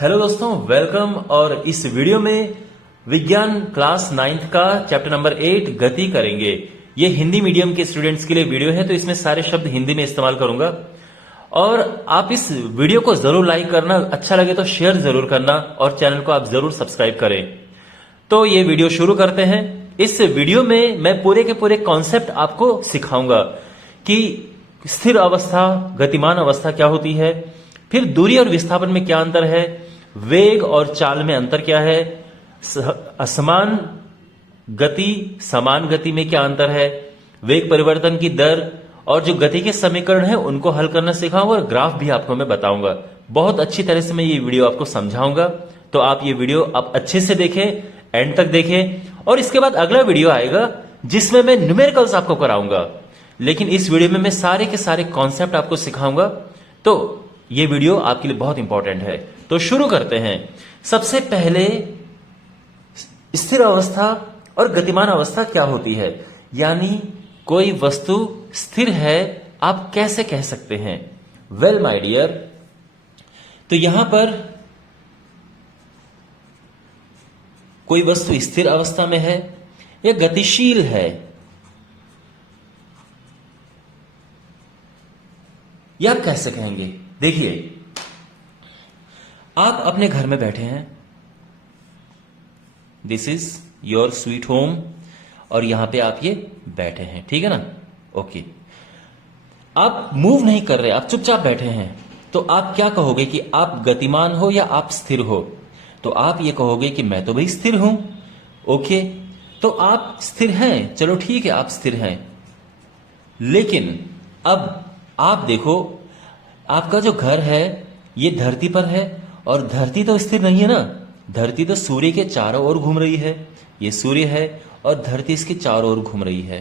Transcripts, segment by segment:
Hello दोस्तों, welcome. और इस वीडियो में विज्ञान क्लास 9th का चैप्टर नंबर 8 गति करेंगे। ये हिंदी मीडियम के स्टूडेंट्स के लिए वीडियो है, तो इसमें सारे शब्द हिंदी में इस्तेमाल करूंगा। और आप इस वीडियो को जरूर लाइक करना, अच्छा लगे तो शेयर जरूर करना और चैनल को आप जरूर सब्सक्राइब करें। तो ये वीडियो शुरू करते हैं। इस वीडियो में मैं पूरे के पूरे कॉन्सेप्ट आपको सिखाऊंगा कि स्थिर अवस्था, गतिमान अवस्था क्या होती है, फिर दूरी और विस्थापन में क्या अंतर है, वेग और चाल में अंतर क्या है, असमान गति समान गति में क्या अंतर है, वेग परिवर्तन की दर और जो गति के समीकरण है उनको हल करना सिखाऊंगा और ग्राफ भी आपको मैं बताऊंगा। बहुत अच्छी तरह से मैं ये वीडियो आपको समझाऊंगा, तो आप ये वीडियो आप अच्छे से देखें, एंड तक देखें। और इसके बाद अगला वीडियो आएगा जिसमें मैं न्यूमेरिकल्स आपको कराऊंगा, लेकिन इस वीडियो में मैं सारे के सारे कॉन्सेप्ट आपको सिखाऊंगा। तो ये वीडियो आपके लिए बहुत इंपॉर्टेंट है। तो शुरू करते हैं। सबसे पहले स्थिर अवस्था और गतिमान अवस्था क्या होती है, यानी कोई वस्तु स्थिर है आप कैसे कह सकते हैं। वेल माय डियर, तो यहां पर कोई वस्तु स्थिर अवस्था में है या गतिशील है, या आप कैसे कहेंगे। देखिए, आप अपने घर में बैठे हैं, this is your sweet home, और यहां पे आप ये बैठे हैं, ठीक है ना। ओके, आप मूव नहीं कर रहे, आप चुपचाप बैठे हैं, तो आप क्या कहोगे कि आप गतिमान हो या आप स्थिर हो। तो आप ये कहोगे कि मैं तो भाई स्थिर हूं। ओके, तो आप स्थिर हैं, चलो ठीक है, आप स्थिर हैं। लेकिन अब आप देखो, आपका जो घर है ये धरती पर है, और धरती तो स्थिर नहीं है ना। धरती तो सूर्य के चारों ओर घूम रही है। ये सूर्य है और धरती इसके चारों ओर घूम रही है।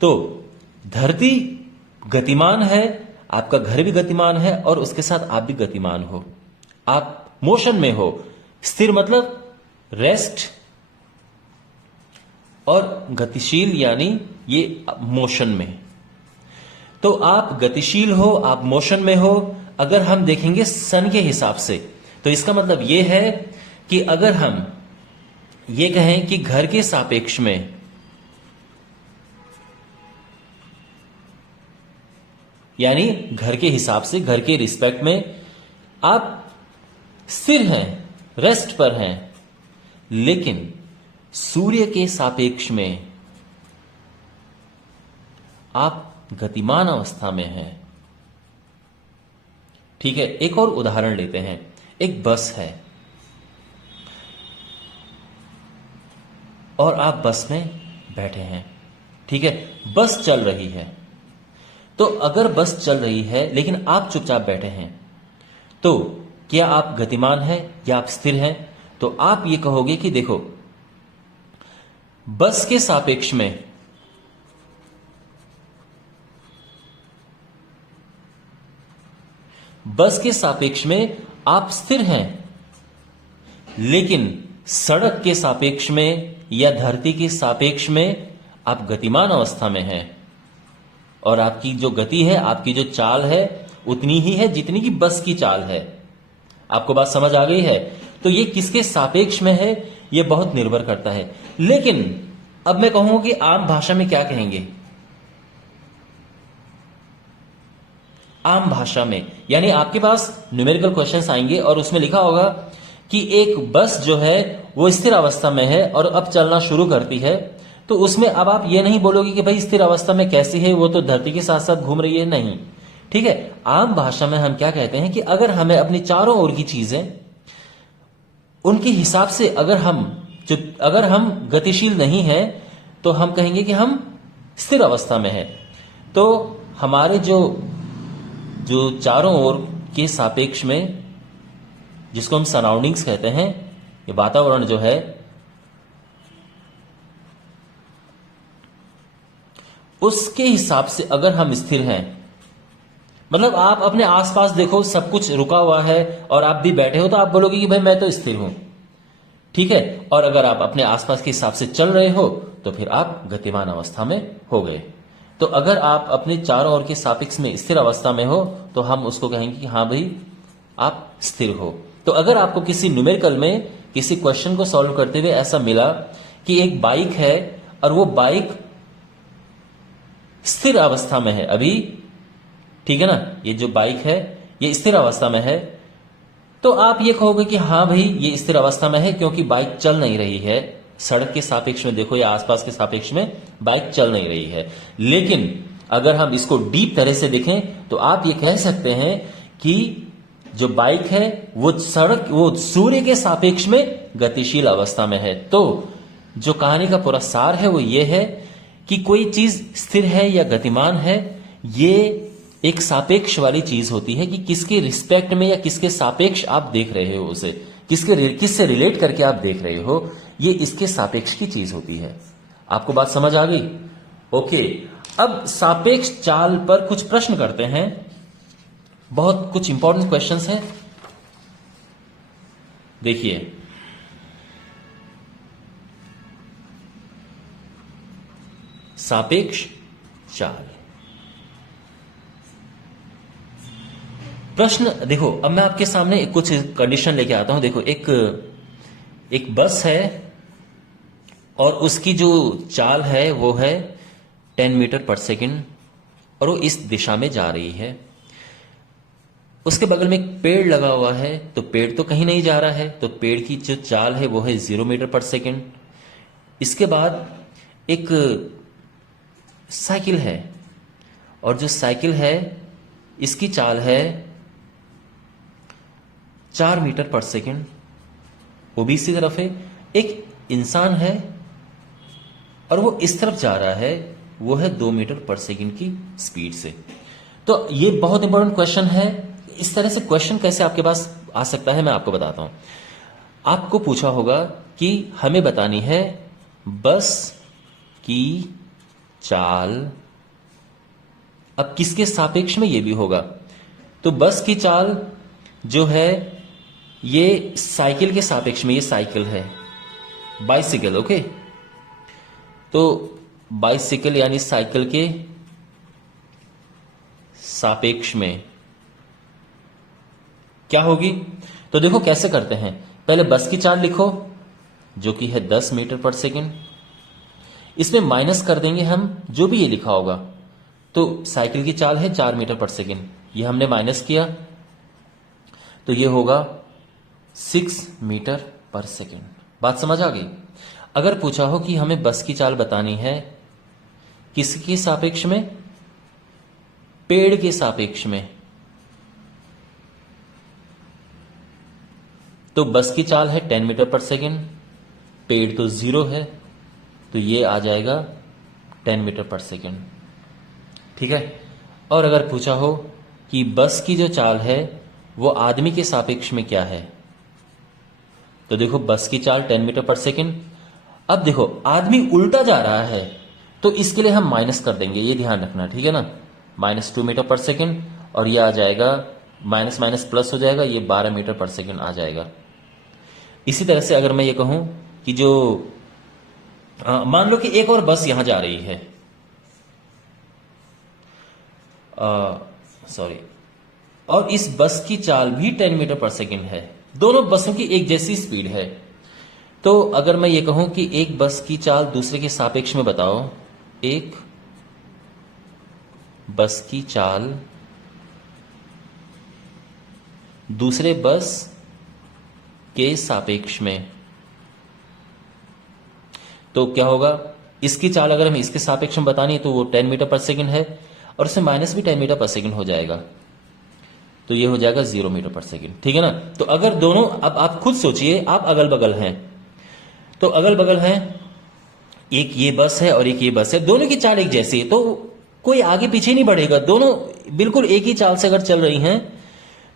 तो धरती गतिमान है, आपका घर भी गतिमान है, और उसके साथ आप भी गतिमान हो, आप मोशन में हो। स्थिर मतलब रेस्ट, और गतिशील यानी ये मोशन में। तो आप गतिशील हो, आप मोशन में हो। अगर हम देखेंगे सन के हिसाब से, तो इसका मतलब यह है कि अगर हम ये कहें कि घर के सापेक्ष में, यानी घर के हिसाब से, घर के रिस्पेक्ट में आप स्थिर हैं, रेस्ट पर हैं, लेकिन सूर्य के सापेक्ष में आप गतिमान अवस्था में है। ठीक है, एक और उदाहरण लेते हैं। एक बस है और आप बस में बैठे हैं, ठीक है, बस चल रही है। तो अगर बस चल रही है लेकिन आप चुपचाप बैठे हैं, तो क्या आप गतिमान हैं या आप स्थिर हैं। तो आप ये कहोगे कि देखो, बस के सापेक्ष में आप स्थिर हैं, लेकिन सड़क के सापेक्ष में या धरती के सापेक्ष में आप गतिमान अवस्था में हैं, और आपकी जो गति है, आपकी जो चाल है, उतनी ही है जितनी की बस की चाल है। आपको बात समझ आ गई है। तो ये किसके सापेक्ष में है, ये बहुत निर्भर करता है। लेकिन अब मैं कहूंगा कि आम भाषा में क्या कहेंगे। आम भाषा में यानी आपके पास न्यूमेरिकल क्वेश्चंस आएंगे और उसमें लिखा होगा कि एक बस जो है वो स्थिर अवस्था में है और अब चलना शुरू करती है। तो उसमें अब आप ये नहीं बोलोगे कि भाई स्थिर अवस्था में कैसी है, वो तो धरती के साथ साथ घूम रही है, नहीं। ठीक है, आम भाषा में हम क्या कहते हैं कि अगर हमें अपनी चारों ओर की चीजें उनके हिसाब से, अगर हम गतिशील नहीं है, तो हम कहेंगे कि हम स्थिर अवस्था में है। तो हमारे जो चारों ओर के सापेक्ष में, जिसको हम सराउंडिंग्स कहते हैं, ये वातावरण जो है, उसके हिसाब से अगर हम स्थिर हैं, मतलब आप अपने आसपास देखो, सब कुछ रुका हुआ है और आप भी बैठे हो, तो आप बोलोगे कि भाई मैं तो स्थिर हूं, ठीक है। और अगर आप अपने आसपास के हिसाब से चल रहे हो, तो फिर आप गतिमान अवस्था में हो गए। तो अगर आप अपने चारों ओर के सापेक्ष में स्थिर अवस्था में हो, तो हम उसको कहेंगे कि हाँ भाई आप स्थिर हो। तो अगर आपको किसी न्यूमेरिकल में किसी क्वेश्चन को सॉल्व करते हुए ऐसा मिला कि एक बाइक है और वो बाइक स्थिर अवस्था में है अभी, ठीक है ना, ये जो बाइक है ये स्थिर अवस्था में है, तो आप ये कहोगे कि हाँ भाई ये स्थिर अवस्था में है क्योंकि बाइक चल नहीं रही है। सड़क के सापेक्ष में देखो या आसपास के सापेक्ष में बाइक चल नहीं रही है। लेकिन अगर हम इसको डीप तरह से देखें तो आप ये कह सकते हैं कि जो बाइक है वो सूर्य के सापेक्ष में गतिशील अवस्था में है। तो जो कहानी का पूरा सार है वो ये है कि कोई चीज स्थिर है या गतिमान है, ये एक सापेक्ष वाली चीज होती है कि किसके रिस्पेक्ट में या किसके सापेक्ष आप देख रहे हो उसे, किससे रिलेट करके आप देख रहे हो, ये इसके सापेक्ष की चीज होती है। आपको बात समझ आ गई? ओके, अब सापेक्ष चाल पर कुछ प्रश्न करते हैं। बहुत कुछ इंपॉर्टेंट क्वेश्चंस हैं, देखिए। सापेक्ष चाल प्रश्न देखो। अब मैं आपके सामने कुछ कंडीशन लेके आता हूं। देखो, एक बस है और उसकी जो चाल है वो है 10 मीटर पर सेकंड और वो इस दिशा में जा रही है। उसके बगल में एक पेड़ लगा हुआ है, तो पेड़ तो कहीं नहीं जा रहा है, तो पेड़ की जो चाल है वो है 0 मीटर पर सेकंड। इसके बाद एक साइकिल है और जो साइकिल है इसकी चाल है 4 मीटर पर सेकंड, वो भी इसी तरफ है। एक इंसान है और वो इस तरफ जा रहा है, वो है 2 मीटर पर सेकंड की स्पीड से। तो ये बहुत इंपॉर्टेंट क्वेश्चन है। इस तरह से क्वेश्चन कैसे आपके पास आ सकता है मैं आपको बताता हूं। आपको पूछा होगा कि हमें बतानी है बस की चाल। अब किसके सापेक्ष में ये भी होगा, तो बस की चाल जो है ये साइकिल के सापेक्ष में, ये साइकिल है, बाइसिकल, ओके। तो बाइसिकल यानी साइकिल के सापेक्ष में क्या होगी? तो देखो कैसे करते हैं। पहले बस की चाल लिखो जो कि है 10 मीटर पर सेकंड, इसमें माइनस कर देंगे हम जो भी ये लिखा होगा। तो साइकिल की चाल है 4 मीटर पर सेकंड, ये हमने माइनस किया तो ये होगा 6 मीटर पर सेकंड। बात समझ आ गई? अगर पूछा हो कि हमें बस की चाल बतानी है किसके सापेक्ष में? पेड़ के सापेक्ष में, तो बस की चाल है 10 मीटर पर सेकंड, पेड़ तो 0 है, तो ये आ जाएगा 10 मीटर पर सेकंड, ठीक है। और अगर पूछा हो कि बस की जो चाल है वो आदमी के सापेक्ष में क्या है, तो देखो बस की चाल 10 मीटर पर सेकंड। अब देखो आदमी उल्टा जा रहा है तो इसके लिए हम माइनस कर देंगे, ये ध्यान रखना, ठीक है ना। -2 मीटर पर सेकंड और ये आ जाएगा माइनस माइनस प्लस हो जाएगा, ये 12 मीटर पर सेकंड आ जाएगा। इसी तरह से अगर मैं ये कहूं कि जो मान लो कि एक और बस यहां जा रही है, सॉरी, और इस बस की चाल भी 10 मीटर पर सेकंड है, दोनों बसों की एक जैसी स्पीड है। तो अगर मैं ये कहूं कि एक बस की चाल दूसरे के सापेक्ष में बताओ, एक बस की चाल दूसरे बस के सापेक्ष में, तो क्या होगा? इसकी चाल अगर हमें इसके सापेक्ष में बतानी है तो वो 10 मीटर पर सेकंड है और इसमें माइनस भी 10 मीटर पर सेकंड हो जाएगा, तो ये हो जाएगा 0 मीटर पर सेकंड, ठीक है ना। तो अगर दोनों, अब आप खुद सोचिए, आप अगल बगल हैं, तो अगल बगल हैं, एक ये बस है और एक ये बस है, दोनों की चाल एक जैसी है, तो कोई आगे पीछे नहीं बढ़ेगा, दोनों बिल्कुल एक ही चाल से अगर चल रही हैं,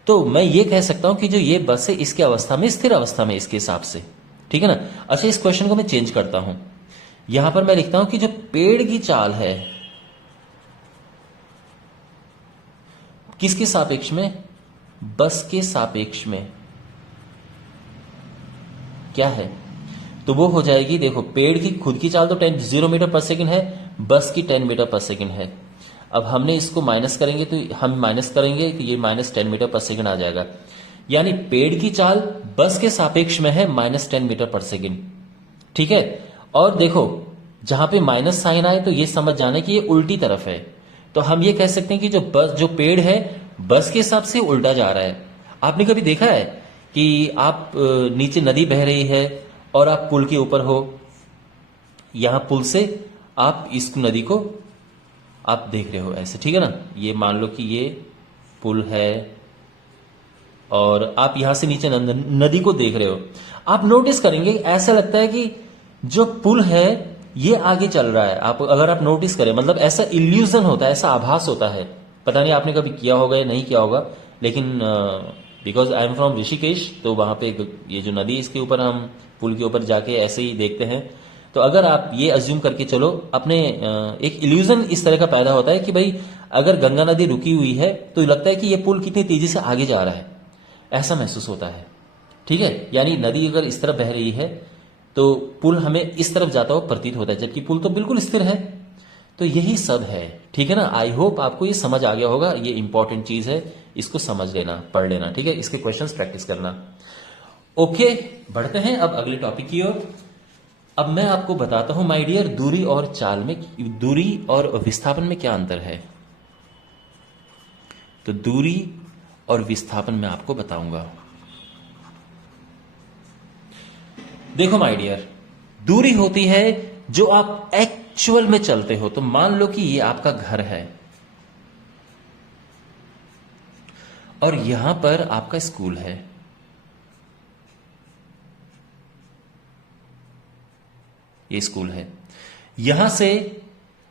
तो मैं ये कह सकता हूं कि जो ये बस है इसकी अवस्था में स्थिर अवस्था में, इसके हिसाब से, ठीक है ना। अच्छा, इस क्वेश्चन को मैं चेंज करता हूं, यहां पर मैं लिखता हूं कि जो पेड़ की चाल है किसके सापेक्ष में? बस के सापेक्ष में क्या है? तो वो हो जाएगी, देखो पेड़ की खुद की चाल तो 0 मीटर पर सेकंड है, बस की 10 मीटर पर सेकंड है। अब हमने इसको माइनस करेंगे तो हम माइनस करेंगे तो ये -10 मीटर पर सेकंड आ जाएगा। यानी पेड़ की चाल बस के सापेक्ष में है -10 मीटर/सेकंड। ठीक है, और देखो जहां पे माइनस साइन आए तो ये समझ जाना कि ये उल्टी तरफ है, तो हम ये कह सकते हैं कि जो पेड़ है बस के हिसाब से उल्टा जा रहा है। आपने कभी देखा है कि आप नीचे नदी बह रही है और आप पुल के ऊपर हो, यहां पुल से आप इस नदी को आप देख रहे हो ऐसे, ठीक है ना, ये मान लो कि ये पुल है और आप यहां से नीचे नदी को देख रहे हो। आप नोटिस करेंगे ऐसा लगता है कि जो पुल है ये आगे चल रहा है। आप अगर आप नोटिस करें, मतलब ऐसा इल्यूजन होता है, ऐसा आभास होता है। पता नहीं आपने कभी किया होगा या नहीं किया होगा, लेकिन because I am from Rishikesh, तो वहां पे ये जो नदी इसके ऊपर हम पुल के ऊपर जाके ऐसे ही देखते हैं। तो अगर आप ये अज्यूम करके चलो, अपने एक इल्यूजन इस तरह का पैदा होता है कि भाई अगर गंगा नदी रुकी हुई है तो लगता है कि ये पुल कितनी तेजी से आगे जा रहा है, ऐसा महसूस होता है। ठीक है, यानी नदी अगर इस तरफ बह रही है तो पुल हमें इस तरफ जाता हुआ प्रतीत होता है, जबकि पुल तो बिल्कुल स्थिर है। तो यही सब है, ठीक है ना। आई होप आपको ये समझ आ गया होगा, ये इंपॉर्टेंट चीज है, इसको समझ लेना, पढ़ लेना, ठीक है। इसके क्वेश्चंस प्रैक्टिस करना। ओके, बढ़ते हैं अब अगले टॉपिक की ओर। अब मैं आपको बताता हूं माय डियर, दूरी और चाल में, दूरी और विस्थापन में क्या अंतर है। तो दूरी और विस्थापन मैं आपको बताऊंगा। देखो माय डियर, दूरी होती है जो आप एक्चुअल में चलते हो। तो मान लो कि ये आपका घर है और यहां पर आपका स्कूल है। ये स्कूल है, यहां से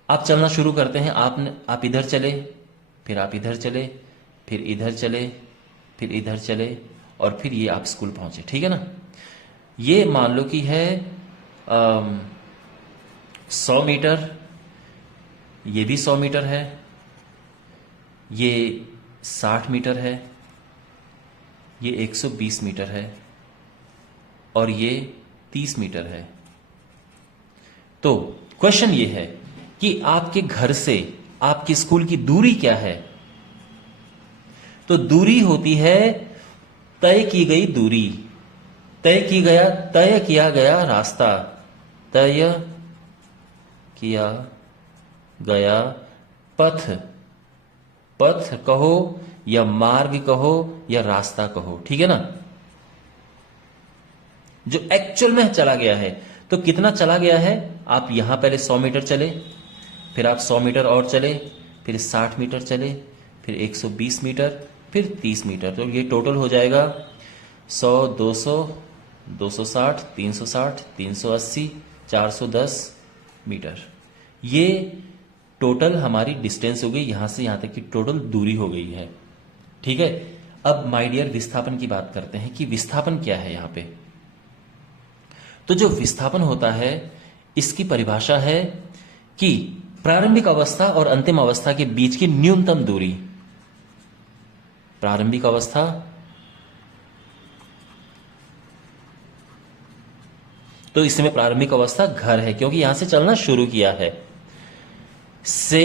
आप चलना शुरू करते हैं। आप इधर चले, फिर आप इधर चले, फिर इधर चले, फिर इधर चले, और फिर ये आप स्कूल पहुंचे, ठीक है ना। ये मान लो कि है 100 मीटर, ये भी 100 मीटर है, ये 60 मीटर है, ये 120 मीटर है, और ये 30 मीटर है। तो क्वेश्चन ये है कि आपके घर से आपके स्कूल की दूरी क्या है। तो दूरी होती है तय की गई दूरी, तय किया गया रास्ता, तय किया गया पथ, पथ कहो या मार्ग कहो या रास्ता कहो, ठीक है ना, जो एक्चुअल में चला गया है। तो कितना चला गया है, आप यहां पहले 100 मीटर चले, फिर आप 100 मीटर और चले, फिर 60 मीटर चले, फिर 120 मीटर, फिर 30 मीटर। तो ये टोटल हो जाएगा 100, 200, 260, 360, 380, 410 मीटर। ये टोटल हमारी डिस्टेंस हो गई, यहां से यहां तक की टोटल दूरी हो गई है, ठीक है। अब माय डियर, विस्थापन की बात करते हैं कि विस्थापन क्या है यहां पे। तो जो विस्थापन होता है, इसकी परिभाषा है कि प्रारंभिक अवस्था और अंतिम अवस्था के बीच की न्यूनतम दूरी। प्रारंभिक अवस्था तो इसमें प्रारंभिक अवस्था घर है, क्योंकि यहां से चलना शुरू किया है, से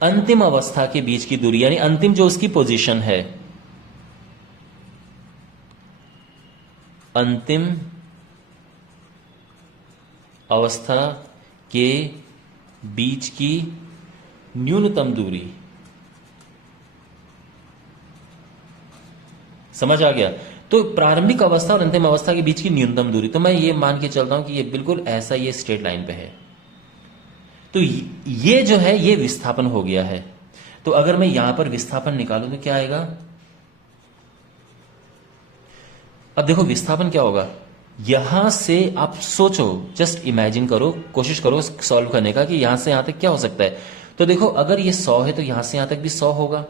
अंतिम अवस्था के बीच की दूरी, यानी अंतिम जो उसकी पोजीशन है, अंतिम अवस्था के बीच की न्यूनतम दूरी। समझ आ गया। तो प्रारंभिक अवस्था और अंतिम अवस्था के बीच की न्यूनतम दूरी, तो मैं ये मान के चलता हूं कि ये बिल्कुल ऐसा ये स्ट्रेट लाइन पे है। तो ये जो है ये विस्थापन हो गया है। तो अगर मैं यहां पर विस्थापन निकालूं तो क्या आएगा। अब देखो विस्थापन क्या होगा, यहां से आप सोचो, जस्ट इमेजिन करो, कोशिश करो सॉल्व करने का कि यहां से यहां तक क्या हो सकता है। तो देखो अगर ये 100 है तो यहां से यहां तक भी 100 होगा,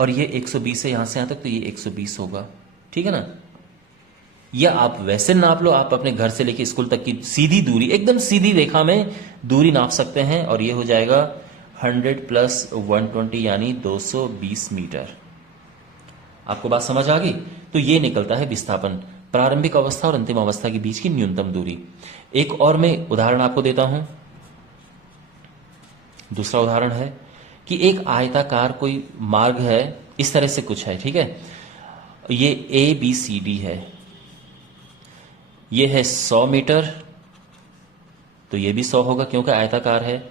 और ये 120 है यहां से यहां तक, तो ये 120 होगा, ठीक है ना। या आप वैसे नाप लो, आप अपने घर से लेके स्कूल तक की सीधी दूरी, एकदम सीधी रेखा में दूरी नाप सकते हैं, और ये हो जाएगा 100 + 120 यानी 220 मीटर। आपको बात समझ आ गई। तो ये निकलता है विस्थापन, प्रारंभिक अवस्था और अंतिम अवस्था के बीच की न्यूनतम दूरी। एक और मैं उदाहरण आपको देता हूं। दूसरा उदाहरण है कि एक आयताकार कोई मार्ग है, इस तरह से कुछ है, ठीक है। ये ABCD है, ये है 100 मीटर, तो ये भी 100 होगा क्योंकि आयताकार है।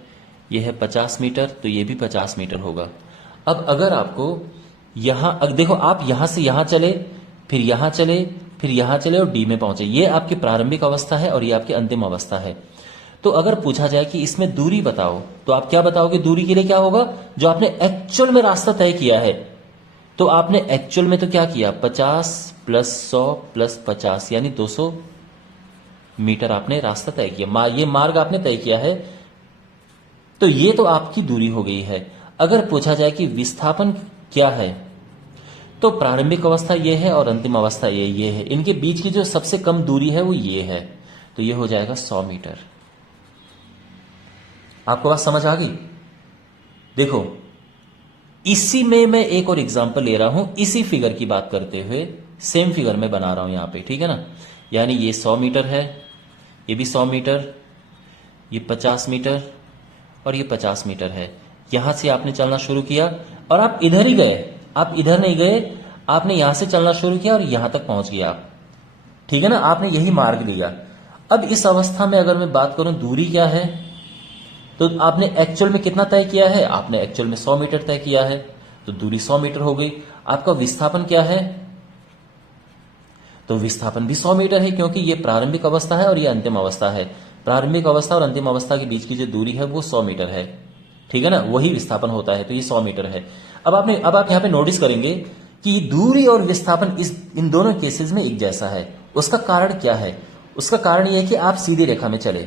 ये है 50 मीटर, तो ये भी 50 मीटर होगा। अब अगर आपको यहां देखो, आप यहां से यहां चले, फिर यहां चले, फिर यहां चले और डी में पहुंचे, ये आपकी प्रारंभिक अवस्था है और ये आपकी अंतिम अवस्था है। तो अगर पूछा जाए कि इसमें दूरी बताओ, तो आप क्या बताओगे? दूरी के लिए क्या होगा? जो आपने एक्चुअल में रास्ता तय किया है, तो आपने एक्चुअल में तो क्या किया? 50 प्लस 100 प्लस 50 यानी 200 मीटर आपने रास्ता तय किया, ये मार्ग आपने तय किया है। तो ये तो आपकी दूरी हो गई है। अगर पूछा जाए कि विस्थापन क्या है, तो प्रारंभिक अवस्था ये है और अंतिम अवस्था ये है, इनके बीच की जो सबसे कम दूरी है वो ये है, तो ये हो जाएगा 100 मीटर। आपको बात समझ आ गई? देखो, इसी में मैं एक और एग्जांपल ले रहा हूं, इसी फिगर की बात करते हुए, सेम फिगर में बना रहा हूं यहां पे, ठीक है ना। यानी ये 100 मीटर है, ये भी 100 मीटर, ये 50 मीटर और ये 50 मीटर है। यहां से आपने चलना शुरू किया और आप इधर ही गए, आप इधर नहीं गए, आपने यहां से चलना शुरू किया और यहां तक पहुंच गया आप, ठीक है ना। आपने यही मार्ग लिया। अब इस अवस्था में अगर मैं बात करूं दूरी क्या है, तो आपने एक्चुअल में कितना तय किया है? आपने एक्चुअल में 100 मीटर तय किया है, तो दूरी 100 मीटर हो गई। आपका विस्थापन क्या है? तो विस्थापन भी 100 मीटर है, क्योंकि ये प्रारंभिक अवस्था है और ये अंतिम अवस्था है। प्रारंभिक अवस्था और अंतिम अवस्था के बीच की जो दूरी है वो 100 मीटर है, ठीक है ना, वही विस्थापन होता है, तो ये 100 मीटर है। अब आप यहां पे नोटिस करेंगे कि दूरी और विस्थापन इन दोनों केसेस में एक जैसा है। उसका कारण क्या है? उसका कारण यह है कि आप सीधी रेखा में चले।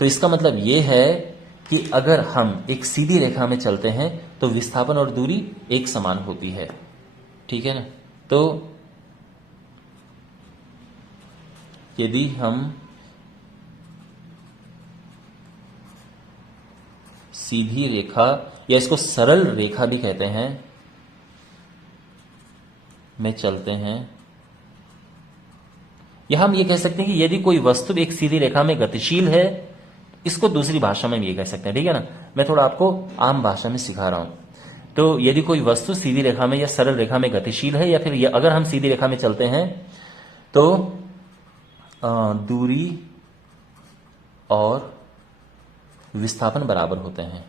तो इसका मतलब यह है कि अगर हम एक सीधी रेखा में चलते हैं तो विस्थापन और दूरी एक समान होती है, ठीक है ना। तो यदि हम सीधी रेखा, या इसको सरल रेखा भी कहते हैं, में चलते हैं, या हम ये कह सकते हैं कि यदि कोई वस्तु एक सीधी रेखा में गतिशील है, इसको दूसरी भाषा में भी ये कह सकते हैं, ठीक है ना। मैं थोड़ा आपको आम भाषा में सिखा रहा हूं। तो यदि कोई वस्तु सीधी रेखा में या सरल रेखा में गतिशील है, या फिर अगर हम सीधी रेखा में चलते हैं तो दूरी और विस्थापन बराबर होते हैं।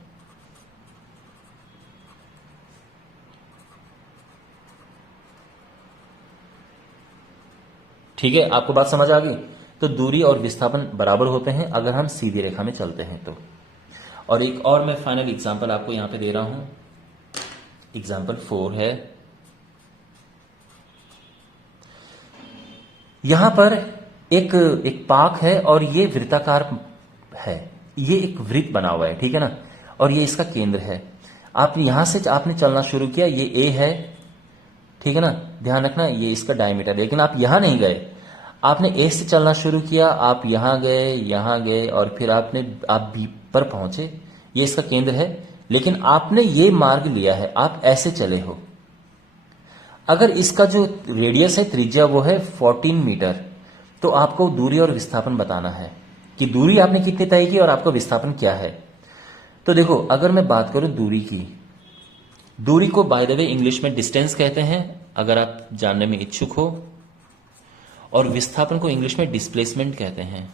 ठीक है, आपको बात समझ आ गई? तो दूरी और विस्थापन बराबर होते हैं अगर हम सीधी रेखा में चलते हैं तो। और एक और मैं फाइनल एग्जांपल आपको यहां पे दे रहा हूं, एग्जांपल 4 है। यहां पर एक पाक है और ये वृत्ताकार है, ये एक वृत्त बना हुआ है, ठीक है ना, और ये इसका केंद्र है। आपने यहां से आपने चलना शुरू किया, ये ए है, ठीक है ना, ध्यान रखना ये इसका डायमीटर। लेकिन आप यहां नहीं गए, आपने ए से चलना शुरू किया, आप यहां गए और फिर आप बी पर पहुंचे, ये इसका केंद्र है। लेकिन आपने ये मार्ग लिया है, आप ऐसे चले हो। अगर इसका जो रेडियस है, त्रिज्या, वो है 14 मीटर, तो आपको दूरी और विस्थापन बताना है कि दूरी आपने कितनी तय की और आपका विस्थापन क्या है। तो देखो, अगर मैं बात करूं दूरी की, दूरी को बाय द वे इंग्लिश में डिस्टेंस कहते हैं, अगर आप जानने में इच्छुक हो, और विस्थापन को इंग्लिश में डिस्प्लेसमेंट कहते हैं।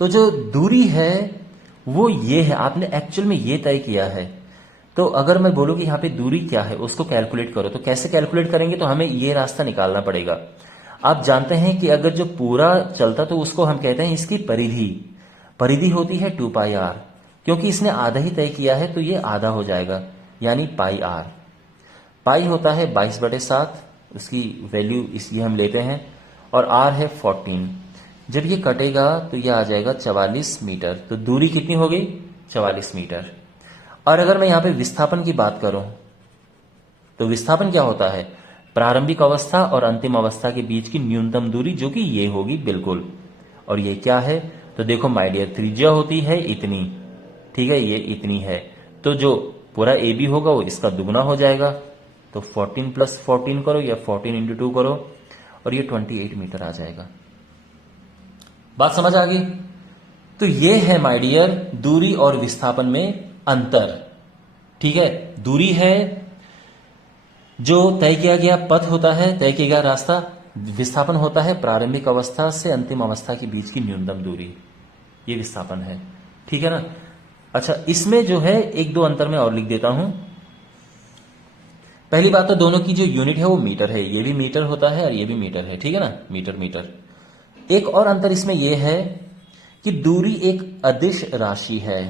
तो जो दूरी है वो ये है, आपने एक्चुअल में ये तय किया है। तो अगर मैं बोलूं कि यहां पे दूरी क्या है, उसको कैलकुलेट करो, तो कैसे कैलकुलेट करेंगे? तो हमें ये रास्ता निकालना पड़ेगा। आप जानते हैं कि अगर जो पूरा चलता तो उसको हम कहते हैं इसकी परिधि होती है 2 पाई आर, क्योंकि इसने आधा ही तय किया है तो ये आधा हो जाएगा, यानी पाई आर। पाई होता है 22/7, उसकी वैल्यू इसलिए हम लेते हैं, और आर है 14। जब ये कटेगा तो ये आ जाएगा 44 मीटर। तो दूरी कितनी हो गई? 44 मीटर। और अगर मैं यहां पे विस्थापन की बात करूं, तो विस्थापन क्या होता है? प्रारंभिक अवस्था और अंतिम अवस्था के बीच की न्यूनतम दूरी, जो कि ये होगी बिल्कुल। और ये क्या है? तो देखो माय डियर, त्रिज्या होती है इतनी, ठीक है, ये इतनी है, तो जो पूरा ए बी होगा वो इसका दुगना हो जाएगा। तो 14 + 14 करो, या 14 × 2 करो, और ये 28 मीटर आ जाएगा। बात समझ आ गई? तो ये है माय डियर दूरी और विस्थापन में अंतर, ठीक है। दूरी है जो तय किया गया पथ होता है, तय किया गया रास्ता। विस्थापन होता है प्रारंभिक अवस्था से अंतिम अवस्था के बीच की न्यूनतम दूरी, ये विस्थापन है, ठीक है ना। अच्छा, इसमें जो है एक दो अंतर मैं और लिख देता हूं। पहली बात तो दोनों की जो यूनिट है वो मीटर है, ये भी मीटर होता है और ये भी मीटर है, ठीक है ना, मीटर मीटर। एक और अंतर इसमें यह है कि दूरी एक अदिश राशि है,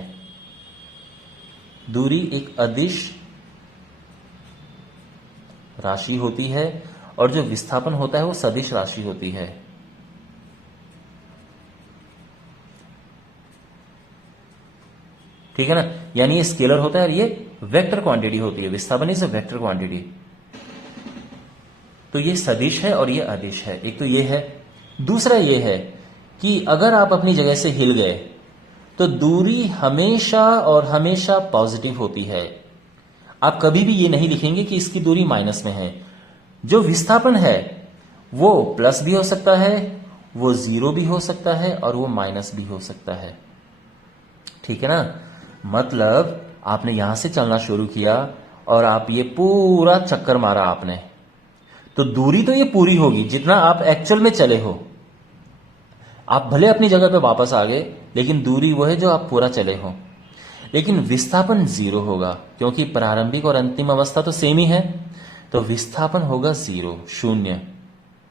दूरी एक अदिश राशि होती है और जो विस्थापन होता है वो सदिश राशि होती है। ठीक है ना, यानी ये स्केलर होता है और ये वेक्टर क्वांटिटी होती है। विस्थापन इज अ वेक्टर क्वांटिटी। तो ये सदिश है और ये अदिश है। एक तो ये है। दूसरा ये है कि अगर आप अपनी जगह से हिल गए तो दूरी हमेशा और हमेशा पॉजिटिव होती है। आप कभी भी ये नहीं लिखेंगे कि इसकी दूरी माइनस में है। जो विस्थापन है वो प्लस भी हो सकता है, वो जीरो भी हो सकता है और वो माइनस भी हो सकता है। ठीक है ना, मतलब आपने यहां से चलना शुरू किया और आप ये पूरा चक्कर मारा आपने, तो दूरी तो ये पूरी होगी जितना आप एक्चुअल में चले हो। आप भले अपनी जगह पे वापस आ गए लेकिन दूरी वो है जो आप पूरा चले हो। लेकिन विस्थापन जीरो होगा क्योंकि प्रारंभिक और अंतिम अवस्था तो सेम ही है, तो विस्थापन होगा जीरो, शून्य।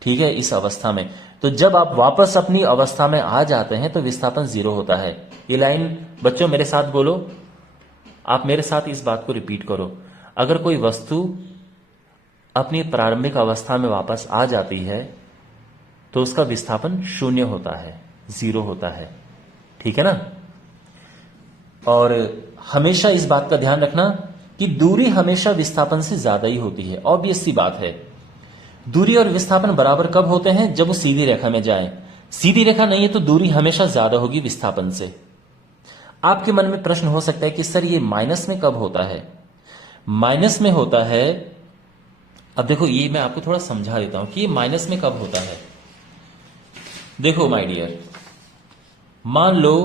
ठीक है, इस अवस्था में। तो जब आप वापस अपनी अवस्था में आ जाते हैं तो विस्थापन जीरो होता है। ये लाइन बच्चों मेरे साथ बोलो, आप मेरे साथ इस बात को रिपीट करो। अगर कोई वस्तु अपनी प्रारंभिक अवस्था में वापस आ जाती है तो उसका विस्थापन शून्य होता है, जीरो होता है। ठीक है ना। और हमेशा इस बात का ध्यान रखना कि दूरी हमेशा विस्थापन से ज्यादा ही होती है। ऑब्वियस सी बात है। दूरी और विस्थापन बराबर कब होते हैं? जब वो सीधी रेखा में जाए। सीधी रेखा नहीं है तो दूरी हमेशा ज्यादा होगी विस्थापन से। आपके मन में प्रश्न हो सकता है कि सर ये माइनस में कब होता है? माइनस में होता है, अब देखो ये मैं आपको थोड़ा समझा देता हूं कि ये माइनस में कब होता है। देखो माय डियर, मान लो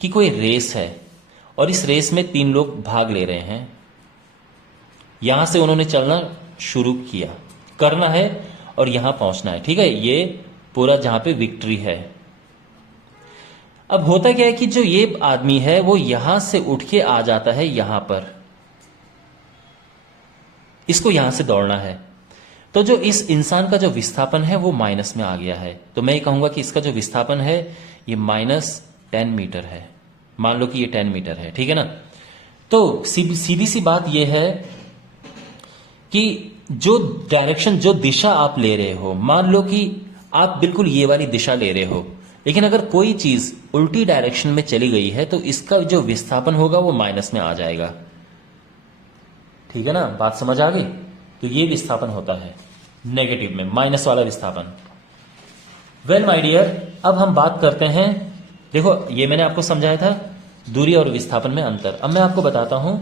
कि कोई रेस है और इस रेस में 3 लोग भाग ले रहे हैं। यहां से उन्होंने चलना शुरू किया, करना है और यहां पहुंचना है। ठीक है, ये पूरा जहां पे विक्ट्री है। अब होता क्या है कि जो ये आदमी है वो यहां से उठ के आ जाता है यहां पर, इसको यहां से दौड़ना है। तो जो इस इंसान का जो विस्थापन है वो माइनस में आ गया है। तो मैं ये कहूंगा कि इसका जो विस्थापन है ये -10 मीटर है। मान लो कि ये 10 मीटर है। ठीक है ना। तो सीधी सी बात यह है कि जो डायरेक्शन, जो दिशा आप ले रहे हो, मान लो कि आप बिल्कुल ये वाली दिशा ले रहे हो, लेकिन अगर कोई चीज उल्टी डायरेक्शन में चली गई है तो इसका जो विस्थापन होगा वो माइनस में आ जाएगा। ठीक है ना, बात समझ आ गई। तो ये विस्थापन होता है नेगेटिव में, माइनस वाला विस्थापन। वेल माय डियर, अब हम बात करते हैं। देखो ये मैंने आपको समझाया था दूरी और विस्थापन में अंतर। अब मैं आपको बताता हूं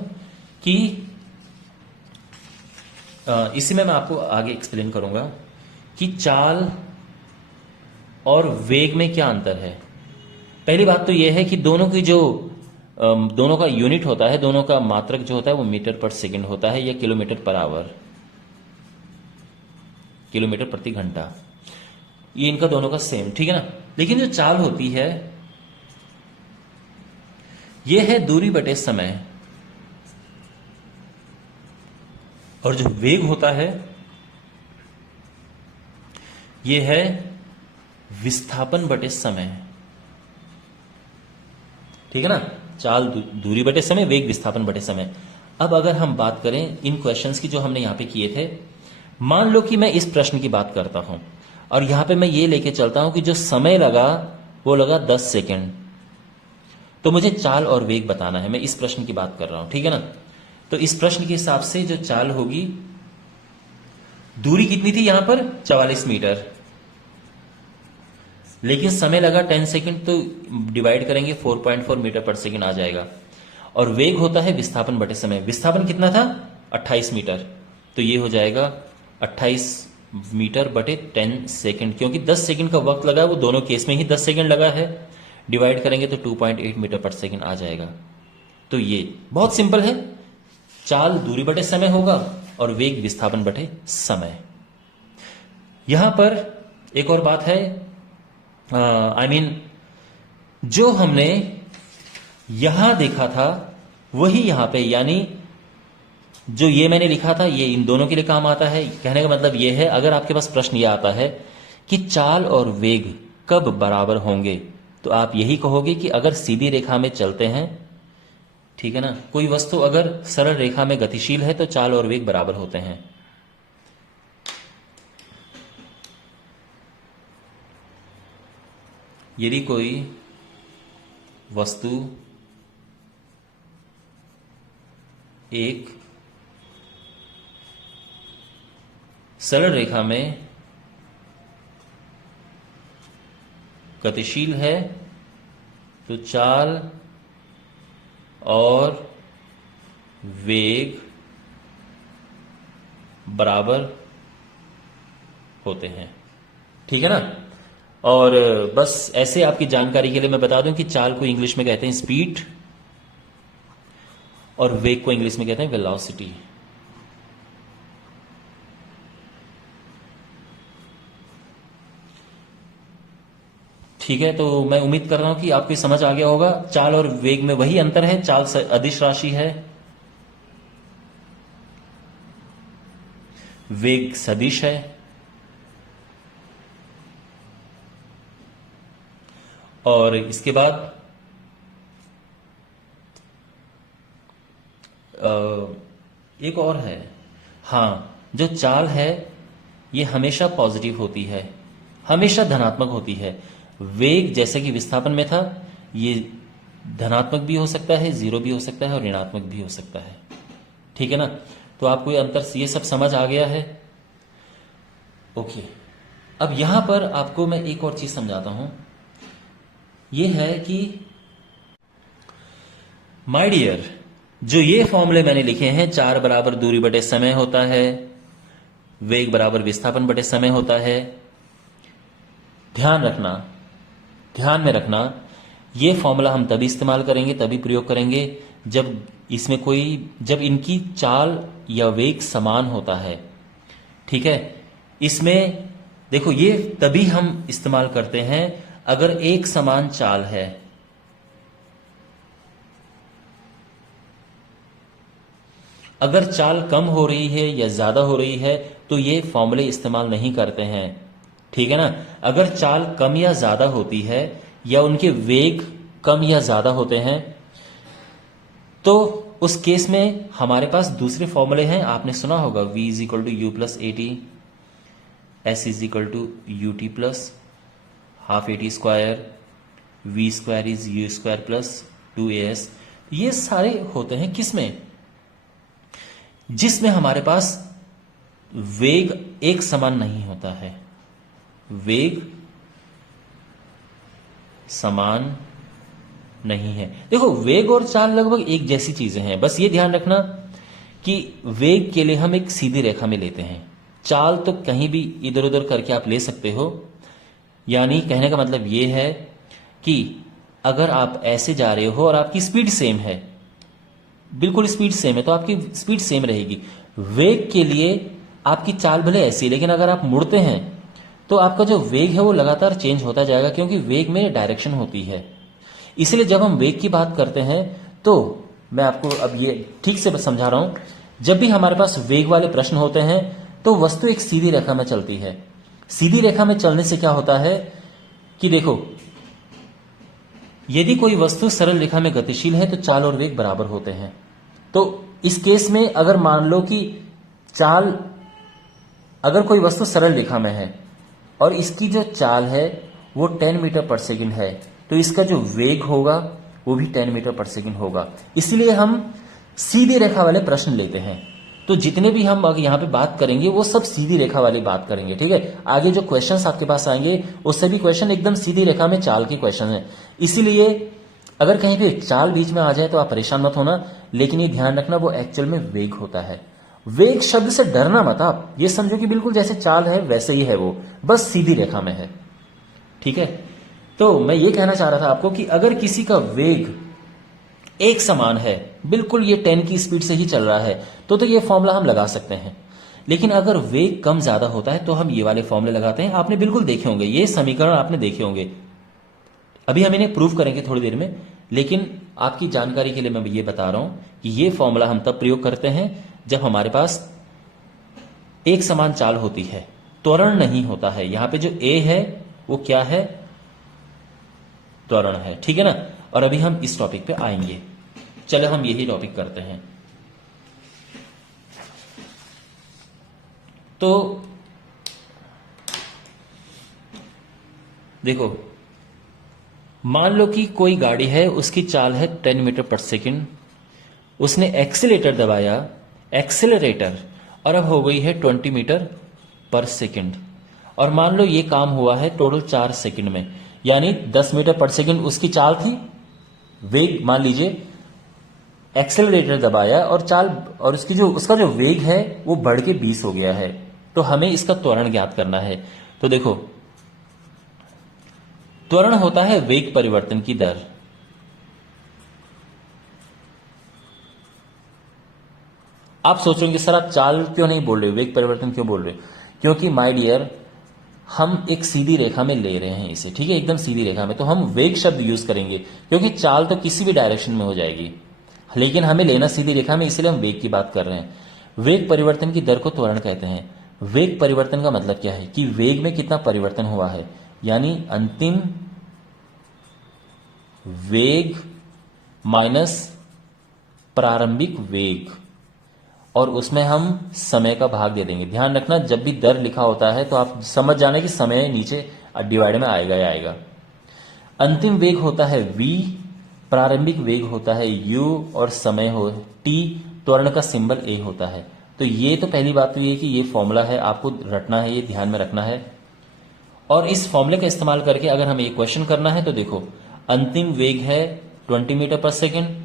कि इसी में मैं आपको आगे एक्सप्लेन करूंगा कि चाल और वेग में क्या अंतर है। पहली बात तो यह है कि दोनों की जो दोनों का यूनिट होता है, दोनों का मात्रक जो होता है वो मीटर पर सेकंड होता है या किलोमीटर पर आवर, किलोमीटर प्रति घंटा। ये इनका दोनों का सेम। ठीक है ना। लेकिन जो चाल होती है ये है दूरी बटे समय, और जो वेग होता है ये है विस्थापन बटे समय। ठीक है ना। चाल दूरी बटे समय, वेग विस्थापन बटे समय। अब अगर हम बात करें इन क्वेश्चंस की जो हमने यहां पे किए थे, मान लो कि मैं इस प्रश्न की बात करता हूं और यहां पे मैं ये लेके चलता हूं कि जो समय लगा वो लगा 10 सेकेंड। तो मुझे चाल और वेग बताना है। मैं इस प्रश्न की बात कर रहा हूं। ठीक है ना। तो इस प्रश्न के हिसाब से जो चाल होगी, दूरी कितनी थी यहां पर? 44 मीटर, लेकिन समय लगा 10 सेकंड, तो डिवाइड करेंगे 4.4 मीटर पर सेकंड आ जाएगा। और वेग होता है विस्थापन बटे समय। विस्थापन कितना था? 28 मीटर, तो ये हो जाएगा 28 मीटर बटे 10 सेकंड, क्योंकि 10 सेकंड का वक्त लगा है, वो दोनों केस में ही 10 सेकंड लगा है। डिवाइड करेंगे तो 2.8 मीटर पर सेकंड आ जाएगा। तो ये बहुत सिंपल है, चाल दूरी बटे समय होगा और वेग विस्थापन बटे समय। यहां पर एक और बात है, जो हमने यहां देखा था वही यहां पे, यानी जो ये मैंने लिखा था ये इन दोनों के लिए काम आता है। कहने का मतलब ये है, अगर आपके पास प्रश्न ये आता है कि चाल और वेग कब बराबर होंगे, तो आप यही कहोगे कि अगर सीधी रेखा में चलते हैं, ठीक है ना, कोई वस्तु अगर सरल रेखा में गतिशील है तो चाल और वेग बराबर होते हैं। यदि कोई वस्तु एक सरल रेखा में गतिशील है तो चाल और वेग बराबर होते हैं, ठीक है ना। और बस ऐसे आपकी जानकारी के लिए मैं बता दूं कि चाल को इंग्लिश में कहते हैं स्पीड और वेग को इंग्लिश में कहते हैं वेलोसिटी। ठीक है, तो मैं उम्मीद कर रहा हूं कि आपको समझ आ गया होगा। चाल और वेग में वही अंतर है, चाल अदिश राशि है, वेग सदिश है। और इसके बाद एक और है, हाँ, जो चाल है ये हमेशा पॉजिटिव होती है, हमेशा धनात्मक होती है। वेग जैसे कि विस्थापन में था, ये धनात्मक भी हो सकता है, जीरो भी हो सकता है और ऋणात्मक भी हो सकता है, ठीक है ना। तो आपको ये अंतर, ये सब समझ आ गया है। ओके, अब यहां पर आपको मैं एक और चीज समझाता हूं। ये है कि माय डियर, जो ये फॉर्मूले मैंने लिखे हैं, चार बराबर दूरी बटे समय होता है, वेग बराबर विस्थापन बटे समय होता है, ध्यान रखना, ध्यान में रखना, ये फॉर्मूला हम तभी इस्तेमाल करेंगे, तभी प्रयोग करेंगे जब इसमें जब इनकी चाल या वेग समान होता है, ठीक है। इसमें देखो, ये तभी हम इस्तेमाल करते हैं अगर एक समान चाल है। अगर चाल कम हो रही है या ज्यादा हो रही है तो ये फॉर्मूले इस्तेमाल नहीं करते हैं, ठीक है ना। अगर चाल कम या ज्यादा होती है या उनके वेग कम या ज्यादा होते हैं तो उस केस में हमारे पास दूसरे फॉर्मूले हैं, आपने सुना होगा, v is equal to u plus a t, s is equal to u t plus half a t square, v square is u square plus 2as। ये सारे होते हैं किसमें, जिसमें हमारे पास वेग एक समान नहीं होता है, वेग समान नहीं है। देखो, वेग और चाल लगभग एक जैसी चीजें हैं, बस ये ध्यान रखना कि वेग के लिए हम एक सीधी रेखा में लेते हैं, चाल तो कहीं भी इधर उधर करके आप ले सकते हो। यानी कहने का मतलब ये है कि अगर आप ऐसे जा रहे हो और आपकी स्पीड सेम है, बिल्कुल स्पीड सेम है, तो आपकी स्पीड सेम रहेगी। वेग के लिए आपकी चाल भले ऐसी, लेकिन अगर आप मुड़ते हैं तो आपका जो वेग है वो लगातार चेंज होता जाएगा, क्योंकि वेग में डायरेक्शन होती है। इसलिए जब हम वेग की बात करते हैं तो मैं आपको अब ये ठीक से समझा रहा हूं, जब भी हमारे पास वेग वाले प्रश्न होते हैं तो वस्तु एक सीधी रेखा में चलती है। सीधी रेखा में चलने से क्या होता है कि देखो, यदि कोई वस्तु सरल रेखा में गतिशील है तो चाल और वेग बराबर होते हैं। तो इस केस में अगर मान लो कि चाल, अगर कोई वस्तु सरल रेखा में है और इसकी जो चाल है वो 10 मीटर पर सेकंड है, तो इसका जो वेग होगा वो भी 10 मीटर पर सेकंड होगा। इसलिए हम सीधी रेखा वाले प्रश्न लेते हैं। तो जितने भी हम अगर यहां पे बात करेंगे वो सब सीधी रेखा वाली बात करेंगे, ठीक है। आगे जो क्वेश्चंस आपके पास आएंगे वो सभी क्वेश्चन एकदम सीधी रेखा में चाल के क्वेश्चन हैं। इसीलिए अगर कहीं पे चाल बीच में आ जाए तो आप परेशान मत होना, लेकिन ये ध्यान रखना वो एक्चुअल में वेग होता है। वेग शब्द से डरना मत, आप ये समझो कि बिल्कुल जैसे चाल है वैसे ही है, वो बस सीधी रेखा में है, ठीक है। तो मैं ये कहना चाह रहा था आपको कि अगर किसी का वेग एक समान है, बिल्कुल ये 10 की स्पीड से ही चल रहा है, तो ये फॉर्मूला हम लगा सकते हैं। लेकिन अगर वेग कम ज्यादा होता है तो हम ये वाले फॉर्मूले लगाते हैं। आपने बिल्कुल देखे होंगे, ये समीकरण आपने देखे होंगे। अभी हम इन्हें प्रूव करेंगे थोड़ी देर में, लेकिन आपकी जानकारी के लिए मैं ये बता रहा हूं कि ये फॉर्मूला हम तब प्रयोग करते हैं जब हमारे पास एक समान चाल होती है, त्वरण नहीं होता है। यहां पे जो ए है वो क्या है, त्वरण है, ठीक है ना। और अभी हम इस टॉपिक पे आएंगे। चलो हम यही टॉपिक करते हैं। तो देखो, मान लो कि कोई गाड़ी है, उसकी चाल है 10 मीटर पर सेकंड, उसने एक्सीलेटर दबाया, एक्सीलरेटर, और अब हो गई है 20 मीटर पर सेकंड। और मान लो ये काम हुआ है टोटल 4 सेकंड में, यानी 10 मीटर पर सेकंड उसकी चाल थी। वेग मान लीजिए, एक्सेलरेटर दबाया और चाल, और उसका जो वेग है वो बढ़ के 20 हो गया है। तो हमें इसका त्वरण ज्ञात करना है। तो देखो, त्वरण होता है वेग परिवर्तन की दर। आप सोचोगे सर आप चाल क्यों नहीं बोल रहे, वेग परिवर्तन क्यों बोल रहे? क्योंकि माय डियर, हम एक सीधी रेखा में ले रहे हैं इसे, ठीक है, एकदम सीधी रेखा में, तो हम वेग शब्द यूज करेंगे, क्योंकि चाल तो किसी भी डायरेक्शन में हो जाएगी, लेकिन हमें लेना सीधी रेखा में, इसलिए हम वेग की बात कर रहे हैं। वेग परिवर्तन की दर को त्वरण कहते हैं। वेग परिवर्तन का मतलब क्या है कि वेग में कितना परिवर्तन हुआ है, यानी अंतिम वेग माइनस प्रारंभिक वेग, और उसमें हम समय का भाग दे देंगे। ध्यान रखना, जब भी दर लिखा होता है तो आप समझ जाना कि समय नीचे डिवाइड में आएगा या आएगा। अंतिम वेग होता है v, प्रारंभिक वेग होता है u, और समय हो t, त्वरण का सिंबल a होता है। तो ये तो पहली बात तो ये कि ये फॉर्मूला है, आपको रटना है, ये ध्यान में रखना है। और इस फॉर्मूले का इस्तेमाल करके अगर हमें ये क्वेश्चन करना है तो देखो, अंतिम वेग है 20 मीटर पर सेकेंड,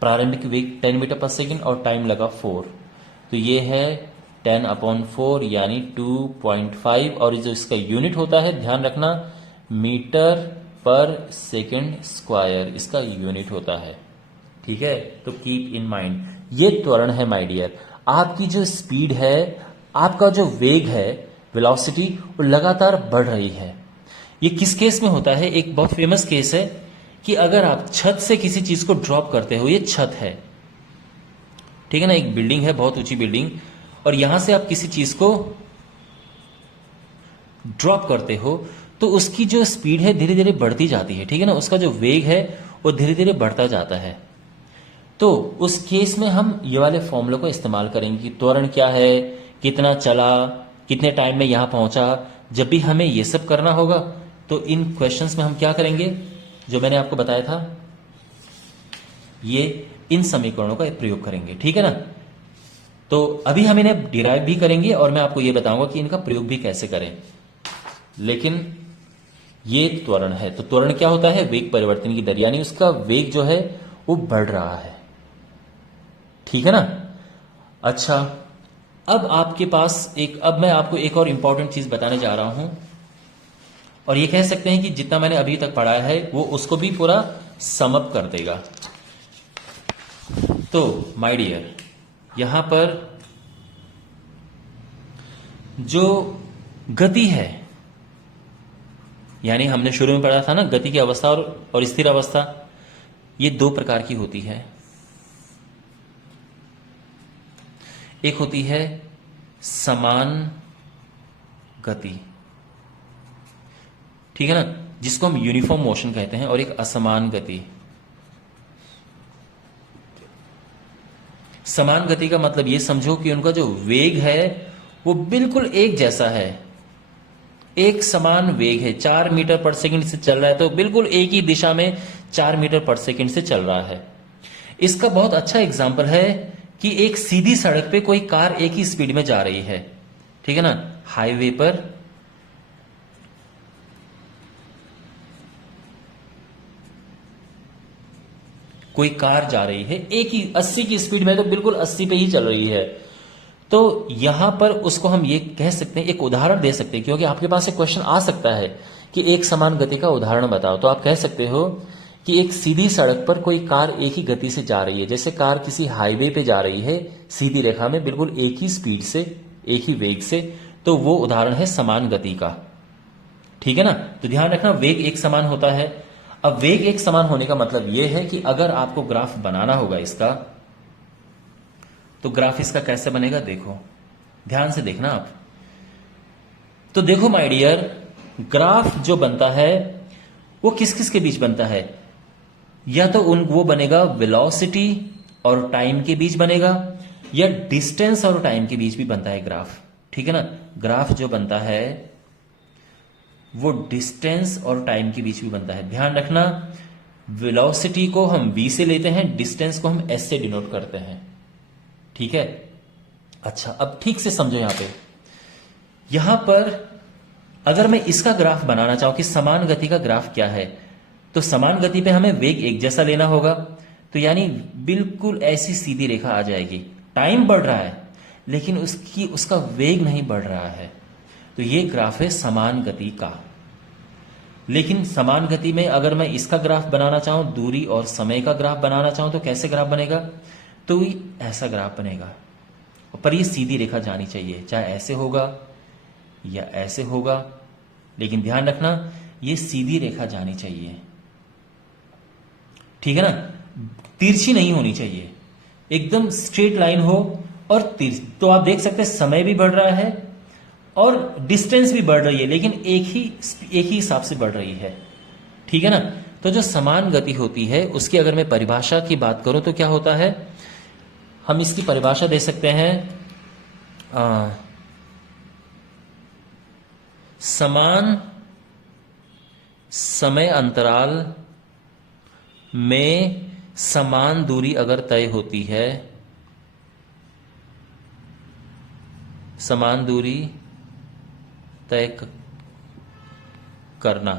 प्रारंभिक वेग 10 मीटर पर सेकेंड, और टाइम लगा 4, तो ये है 10/4 यानी 2.5, और जो इसका यूनिट होता है, ध्यान रखना, मीटर पर सेकेंड स्क्वायर इसका यूनिट होता है, ठीक है। तो कीप इन माइंड, ये त्वरण है माय डियर। आपकी जो स्पीड है, आपका जो वेग है, वेलोसिटी, वो लगातार बढ़ रही है। ये किस केस में होता है? एक बहुत फेमस केस है कि अगर आप छत से किसी चीज को ड्रॉप करते हो, ये छत है, ठीक है ना, एक बिल्डिंग है, बहुत ऊंची बिल्डिंग, और यहां से आप किसी चीज को ड्रॉप करते हो तो उसकी जो स्पीड है धीरे धीरे बढ़ती जाती है, ठीक है ना, उसका जो वेग है वो धीरे धीरे बढ़ता जाता है। तो उस केस में हम ये वाले फॉर्मूले को इस्तेमाल करेंगे कि त्वरण क्या है, कितना चला, कितने टाइम में यहां पहुंचा। जब भी हमें ये सब करना होगा तो इन क्वेश्चंस में हम क्या करेंगे, जो मैंने आपको बताया था, ये इन समीकरणों का प्रयोग करेंगे, ठीक है ना। तो अभी हम इन्हें डिराइव भी करेंगे और मैं आपको ये बताऊंगा कि इनका प्रयोग भी कैसे करें। लेकिन ये त्वरण है, तो त्वरण क्या होता है? वेग परिवर्तन की दर, यानी उसका वेग जो है वो बढ़ रहा है, ठीक है ना। अच्छा, अब आपके पास अब मैं आपको एक और इंपॉर्टेंट चीज बताने जा रहा हूं, और ये कह सकते हैं कि जितना मैंने अभी तक पढ़ाया है वो उसको भी पूरा समअप कर देगा। तो माय डियर, यहां पर जो गति है, यानी हमने शुरू में पढ़ा था ना, गति की अवस्था और स्थिर अवस्था, ये 2 प्रकार की होती है। एक होती है समान गति, ठीक है ना, जिसको हम यूनिफॉर्म मोशन कहते हैं, और एक असमान गति। समान गति का मतलब ये समझो कि उनका जो वेग है वो बिल्कुल एक जैसा है, एक समान वेग है, 4 मीटर पर सेकंड से चल रहा है तो बिल्कुल एक ही दिशा में 4 मीटर पर सेकंड से चल रहा है। इसका बहुत अच्छा एग्जाम्पल है कि एक सीधी सड़क पे कोई कार एक ही स्पीड में जा रही है, ठीक है ना, हाईवे पर कोई कार जा रही है एक ही 80 की स्पीड में, तो बिल्कुल 80 पे ही चल रही है। तो यहां पर उसको हम ये कह सकते हैं, एक उदाहरण दे सकते हैं, क्योंकि आपके पास एक क्वेश्चन आ सकता है कि एक समान गति का उदाहरण बताओ। तो आप कह सकते हो कि एक सीधी सड़क पर कोई कार एक ही गति से जा रही है, जैसे कार किसी हाईवे पे जा रही है सीधी रेखा में बिल्कुल एक ही स्पीड से, एक ही वेग से, तो वो उदाहरण है समान गति का। ठीक है ना। तो ध्यान रखना वेग एक समान होता है। अब वेग एक समान होने का मतलब यह है कि अगर आपको ग्राफ बनाना होगा इसका, तो ग्राफ इसका कैसे बनेगा देखो, ध्यान से देखना आप। तो देखो माय डियर, ग्राफ जो बनता है वो किस किस के बीच बनता है, या तो वो बनेगा वेलोसिटी और टाइम के बीच बनेगा, या डिस्टेंस और टाइम के बीच भी बनता है ग्राफ। ठीक है ना। ग्राफ जो बनता है वो डिस्टेंस और टाइम के बीच भी बनता है। ध्यान रखना वेलोसिटी को हम v से लेते हैं, डिस्टेंस को हम s से डिनोट करते हैं। ठीक है। अच्छा, अब ठीक से समझो यहां पर अगर मैं इसका ग्राफ बनाना चाहूं कि समान गति का ग्राफ क्या है, तो समान गति पे हमें वेग एक जैसा लेना होगा। तो यानी बिल्कुल ऐसी सीधी रेखा आ जाएगी। टाइम बढ़ रहा है लेकिन उसका वेग नहीं बढ़ रहा है, तो ये ग्राफ है समान गति का। लेकिन समान गति में अगर मैं इसका ग्राफ बनाना चाहूं, दूरी और समय का ग्राफ बनाना चाहूं, तो कैसे ग्राफ बनेगा, तो ऐसा ग्राफ बनेगा। पर ये सीधी रेखा जानी चाहिए, चाहे ऐसे होगा या ऐसे होगा, लेकिन ध्यान रखना ये सीधी रेखा जानी चाहिए। ठीक है ना। तिरछी नहीं होनी चाहिए, एकदम स्ट्रेट लाइन हो और तो आप देख सकते हैं समय भी बढ़ रहा है और डिस्टेंस भी बढ़ रही है, लेकिन एक ही हिसाब से बढ़ रही है। ठीक है ना। तो जो समान गति होती है उसकी अगर मैं परिभाषा की बात करूं तो क्या होता है, हम इसकी परिभाषा दे सकते हैं समान समय अंतराल में समान दूरी अगर तय होती है, समान दूरी तय करना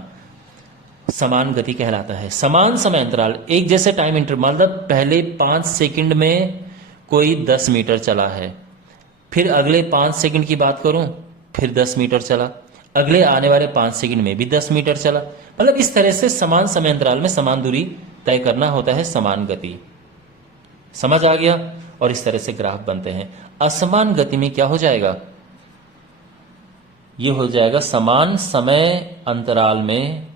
समान गति कहलाता है। समान समय अंतराल, एक जैसे टाइम इंटरवल, मतलब पहले 5 सेकंड में कोई 10 मीटर चला है, फिर अगले 5 सेकंड की बात करूं फिर 10 मीटर चला, अगले आने वाले 5 सेकंड में भी 10 मीटर चला। मतलब इस तरह से समान समय अंतराल में समान दूरी तय करना होता है समान गति। समझ आ गया। और इस तरह से ग्राफ बनते हैं। असमान गति में क्या हो जाएगा, यह हो जाएगा समान समय अंतराल में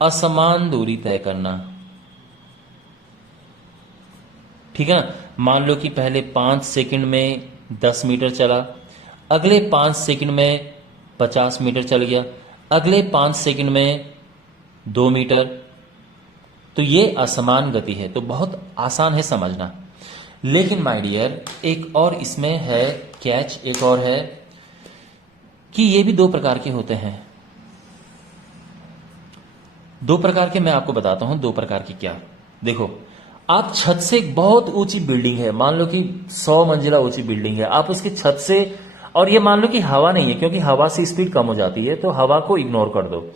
असमान दूरी तय करना। ठीक है ना। मान लो कि पहले 5 सेकंड में 10 मीटर चला, अगले 5 सेकंड में 50 मीटर चल गया, अगले 5 सेकंड में 2 मीटर, तो ये असमान गति है। तो बहुत आसान है समझना। लेकिन माय डियर एक और इसमें है कैच, एक और है कि ये भी 2 प्रकार के होते हैं। 2 प्रकार के मैं आपको बताता हूं। 2 प्रकार की क्या, देखो आप छत से एक बहुत ऊंची बिल्डिंग है, मान लो कि 100 मंजिला ऊंची बिल्डिंग है, आप उसकी छत से, और ये मान लो कि हवा नहीं है क्योंकि हवा से स्पीड कम हो जाती है, तो हवा को इग्नोर कर दो।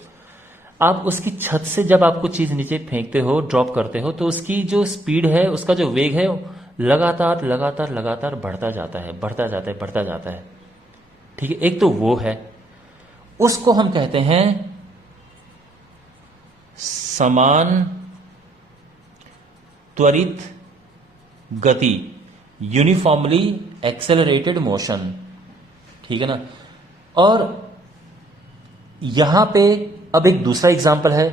आप उसकी छत से जब आपको चीज नीचे फेंकते हो, ड्रॉप करते हो, तो उसकी जो स्पीड है, उसका जो वेग है लगातार लगातार लगातार बढ़ता जाता है, बढ़ता जाता है, बढ़ता जाता है। ठीक है। एक तो वो है, उसको हम कहते हैं समान त्वरित गति, यूनिफॉर्मली एक्सेलरेटेड मोशन। ठीक है ना। और यहां पे अब एक दूसरा एग्जांपल है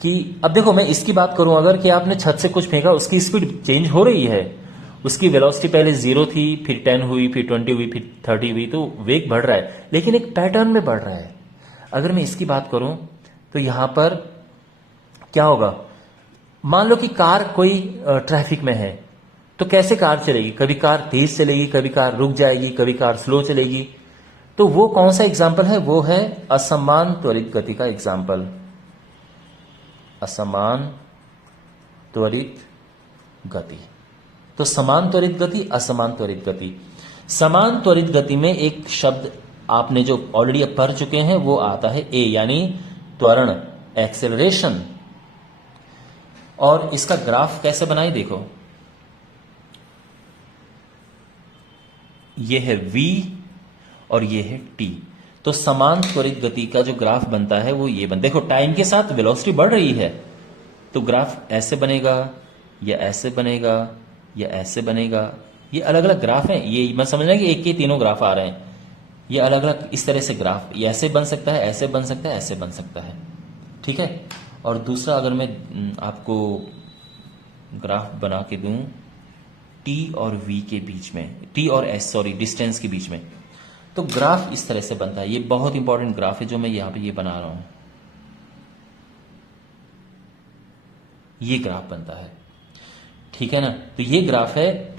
कि अब देखो मैं इसकी बात करूं अगर कि आपने छत से कुछ फेंका, उसकी स्पीड चेंज हो रही है, उसकी वेलोसिटी पहले 0 थी, फिर 10 हुई, फिर 20 हुई, फिर 30 हुई, तो वेग बढ़ रहा है लेकिन एक पैटर्न में बढ़ रहा है। अगर मैं इसकी बात करूं तो यहां पर क्या होगा, मान लो कि कार कोई ट्रैफिक में है, तो कैसे कार चलेगी, कभी कार तेज चलेगी, कभी कार रुक जाएगी, कभी कार स्लो चलेगी। तो वो कौन सा एग्जाम्पल है, वो है असमान त्वरित गति का एग्जाम्पल। असमान त्वरित गति। तो समान त्वरित गति, असमान त्वरित गति। समान त्वरित गति में एक शब्द आपने जो ऑलरेडी पढ़ चुके हैं वो आता है ए, यानी त्वरण, एक्सेलरेशन। और इसका ग्राफ कैसे बनाए देखो, ये है v और ये है t। तो समान त्वरित गति का जो ग्राफ बनता है वो ये देखो टाइम के साथ वेलोसिटी बढ़ रही है, तो ग्राफ ऐसे बनेगा या ऐसे बनेगा या ऐसे बनेगा। ये अलग अलग ग्राफ हैं, ये मत समझना कि एक के तीनों ग्राफ आ रहे हैं, ये अलग अलग इस तरह से ग्राफ, ये ऐसे बन सकता है, ऐसे बन सकता है, ऐसे बन सकता है, ठीक है। और दूसरा अगर मैं आपको ग्राफ बना के दूं टी और वी के बीच में, टी और एस सॉरी डिस्टेंस के बीच में, तो ग्राफ इस तरह से बनता है। ये बहुत इंपॉर्टेंट ग्राफ है जो मैं यहां पे ये बना रहा हूं, ये ग्राफ बनता है, ठीक है ना। तो ये ग्राफ है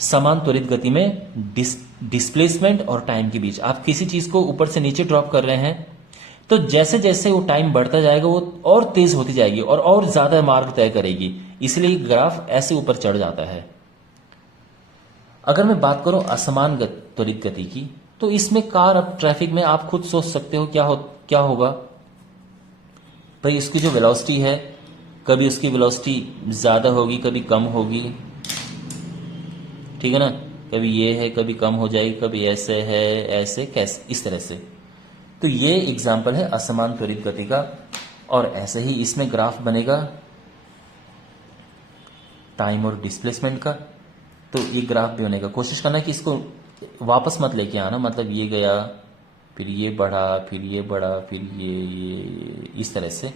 समान त्वरित गति में डिस्प्लेसमेंट और टाइम के बीच। आप किसी चीज को ऊपर से नीचे ड्रॉप कर रहे हैं तो जैसे जैसे वो टाइम बढ़ता जाएगा वो और तेज होती जाएगी और ज्यादा मार्ग तय करेगी, इसलिए ग्राफ ऐसे ऊपर चढ़ जाता है। अगर मैं बात करूं असमान त्वरित गति की, तो इसमें कार अब ट्रैफिक में आप खुद सोच सकते हो क्या होगा भाई। इसकी जो वेलोसिटी है, कभी उसकी वेलोसिटी ज्यादा होगी, कभी कम होगी, ठीक है ना। कभी ये है, कभी कम हो जाएगी, कभी ऐसे है, ऐसे कैसे, इस तरह से। तो ये एग्जाम्पल है असमान त्वरित गति का। और ऐसे ही इसमें ग्राफ बनेगा टाइम और डिस्प्लेसमेंट का, तो ये ग्राफ भी बनेगा। कोशिश करना कि इसको वापस मत लेके आना, मतलब ये गया, फिर ये बढ़ा, फिर ये बढ़ा, फिर ये इस तरह से।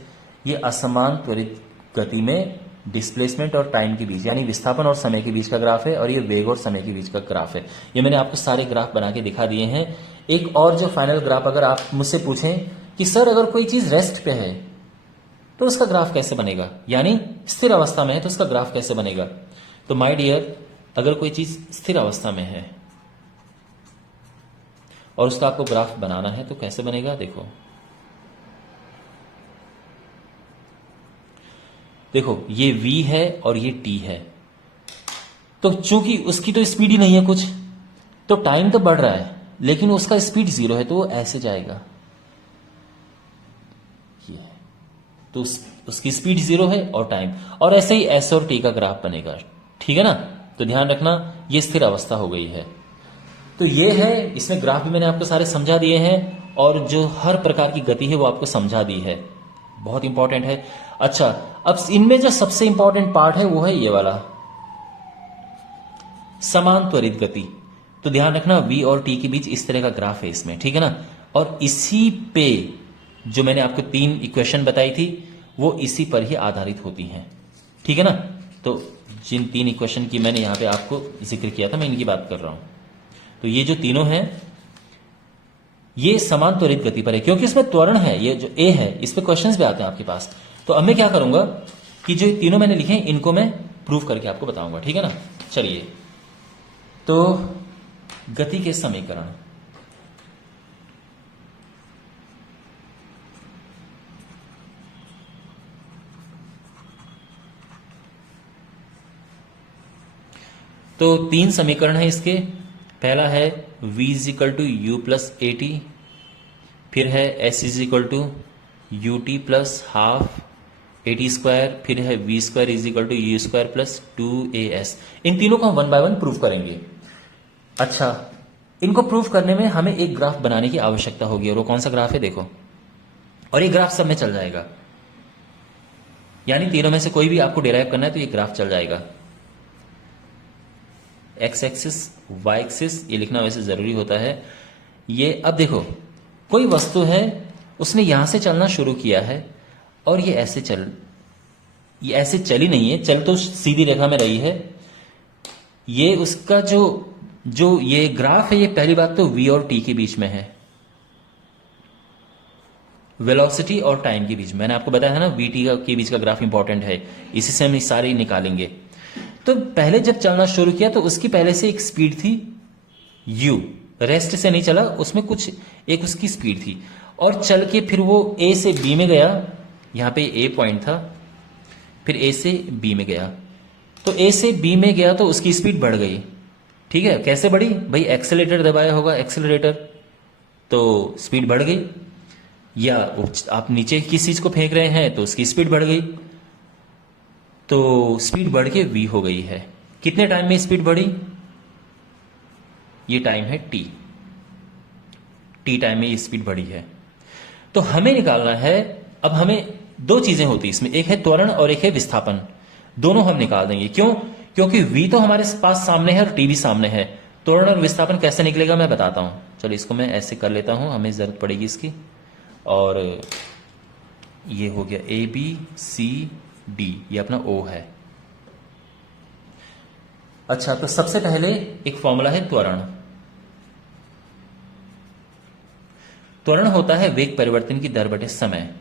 ये असमान त्वरित गति में डिस्प्लेसमेंट और टाइम के बीच, यानी विस्थापन और समय के बीच का ग्राफ है, और ये वेग और समय के बीच का ग्राफ है। ये मैंने आपको सारे ग्राफ बना के दिखा दिए हैं। एक और जो फाइनल ग्राफ, अगर आप मुझसे पूछें कि सर अगर कोई चीज रेस्ट पे है तो उसका ग्राफ कैसे बनेगा, यानी स्थिर अवस्था में है तो उसका ग्राफ कैसे बनेगा, तो माय डियर, अगर कोई चीज स्थिर अवस्था में है और उसका आपको ग्राफ बनाना है तो कैसे बनेगा, देखो ये v है और ये t है, तो चूंकि उसकी तो स्पीड ही नहीं है कुछ, तो टाइम तो बढ़ रहा है लेकिन उसका स्पीड 0 है, तो वो ऐसे जाएगा, ये तो उसकी स्पीड 0 है और टाइम, और ऐसे ही s और t का ग्राफ बनेगा, ठीक है ना। तो ध्यान रखना ये स्थिर अवस्था हो गई है। तो ये है, इसमें ग्राफ भी मैंने आपको सारे समझा दिए हैं, और जो हर प्रकार की गति है वो आपको समझा दी है, बहुत इंपॉर्टेंट है। अच्छा, अब इनमें जो सबसे इंपॉर्टेंट पार्ट है वो है ये वाला समान त्वरित गति। तो ध्यान रखना v और t के बीच इस तरह का ग्राफ है इसमें, ठीक है ना। और इसी पे जो मैंने आपको 3 इक्वेशन बताई थी वो इसी पर ही आधारित होती हैं, ठीक है ना। तो जिन 3 इक्वेशन की मैंने यहां पे आपको जिक्र किया था, मैं इनकी बात कर रहा हूं। तो ये जो तीनों हैं ये समान त्वरित गति पर है, क्योंकि इसमें त्वरण है, ये जो a है इस पे क्वेश्चंस भी आते हैं आपके पास। तो अब मैं क्या करूंगा कि जो तीनों मैंने लिखे हैं इनको मैं प्रूव करके आपको बताऊंगा, ठीक है ना। चलिए, तो गति के समीकरण, तो 3 समीकरण है इसके। पहला है v is equal to u plus a t, फिर है s is equal to u t plus half a t square, फिर है v square is equal to u square plus 2as। इन तीनों को हम 1 बाय 1 प्रूव करेंगे। अच्छा, इनको प्रूव करने में हमें एक ग्राफ बनाने की आवश्यकता होगी, और वो कौन सा ग्राफ है देखो, और ये ग्राफ सब में चल जाएगा, यानी तीनों में से कोई भी आपको डिराइव करना है तो ये ग्राफ चल जाएगा। एक्स एक्सिस, वाई एक्सिस, ये लिखना वैसे जरूरी होता है। ये अब देखो, कोई वस्तु है, उसने यहां से चलना शुरू किया है और ये ऐसे चली नहीं है, चल तो सीधी रेखा में रही है। ये उसका जो ये ग्राफ है, ये पहली बात तो v और t के बीच में है, वेलोसिटी और टाइम के बीच में। मैंने आपको बताया था ना v t के बीच का ग्राफ इंपॉर्टेंट है, इसी से हम सारे निकालेंगे। तो पहले जब चलना शुरू किया तो उसकी पहले से एक स्पीड थी u, रेस्ट से नहीं चला, उसमें कुछ एक उसकी स्पीड थी, और चल के फिर वो a से b में गया, यहां पे a पॉइंट था, फिर a से b में गया, तो a से b में गया तो उसकी स्पीड बढ़ गई, ठीक है। कैसे बढ़ी भाई, एक्सेलेरेटर दबाया होगा, एक्सेलेरेटर, तो स्पीड बढ़ गई, या आप नीचे किसी चीज को फेंक रहे हैं तो उसकी स्पीड बढ़ गई, तो स्पीड बढ़ के v हो गई है। कितने टाइम में स्पीड बढ़ी, ये टाइम है t, टी टाइम में ये स्पीड बढ़ी है। तो हमें निकालना है, अब हमें दो चीजें होती इसमें, एक है त्वरण और एक है विस्थापन। दोनों हम निकाल देंगे। क्यों? क्योंकि v तो हमारे पास सामने है और t भी सामने है। त्वरण और विस्थापन कैसे निकलेगा मैं बताता हूं। चलो इसको मैं ऐसे कर लेता हूं, हमें जरूरत पड़ेगी इसकी। और ये हो गया ए बी सी डी, ये अपना O है। अच्छा, तो सबसे पहले एक फॉर्मूला है त्वरण। त्वरण होता है वेग परिवर्तन की दर बटे समय,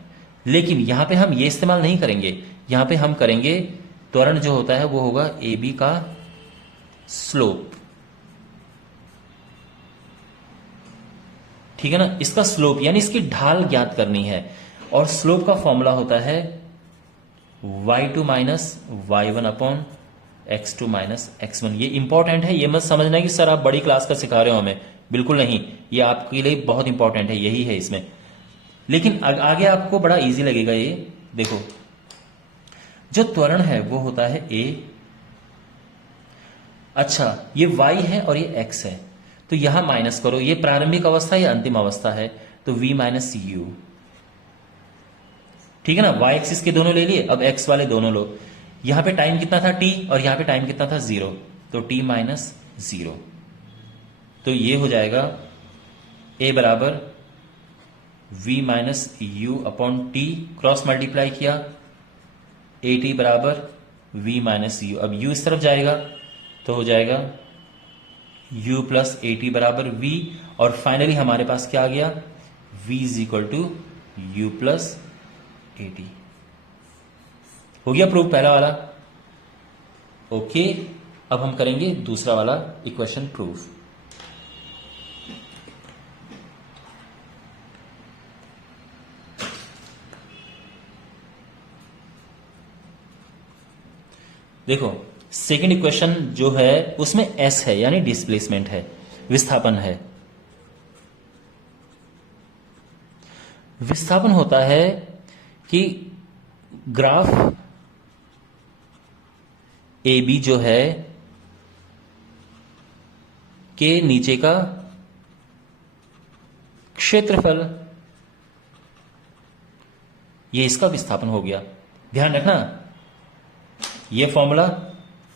लेकिन यहां पे हम ये इस्तेमाल नहीं करेंगे। यहां पे हम करेंगे त्वरण जो होता है वो होगा ए बी का स्लोप, ठीक है ना। इसका स्लोप यानी इसकी ढाल ज्ञात करनी है, और स्लोप का फॉर्मूला होता है y2 minus y1 upon x2 minus x1। ये इंपॉर्टेंट है, ये मत समझना कि सर आप बड़ी क्लास का सिखा रहे हो हमें, बिल्कुल नहीं। ये आपके लिए बहुत इंपॉर्टेंट है, यही है इसमें। लेकिन आगे आपको बड़ा इजी लगेगा ये। देखो, जो त्वरण है वो होता है a। अच्छा, ये y है और ये x है, तो यहां माइनस करो। ये प्रारंभिक अवस्था या अंतिम अवस्था है, तो v माइनस यू, ठीक है ना। y एक्सिस के दोनों ले लिए, अब x वाले दोनों लो। यहां पे टाइम कितना था t, और यहां पे टाइम कितना था 0, तो t माइनस 0। तो ये हो जाएगा a बराबर v minus u upon t, cross multiply किया, ए टी बराबर v माइनस यू। अब u इस तरफ जाएगा तो हो जाएगा u प्लस ए टी बराबर v, और फाइनली हमारे पास क्या आ गया, v is equal to u plus a t. हो गया प्रूफ पहला वाला। ओके, अब हम करेंगे दूसरा वाला इक्वेशन प्रूफ। देखो, सेकंड इक्वेशन जो है उसमें s है, यानी डिस्प्लेसमेंट है, विस्थापन है। विस्थापन होता है कि ग्राफ ए बी जो है के नीचे का क्षेत्रफल, ये इसका विस्थापन हो गया। ध्यान रखना, ये फॉर्मूला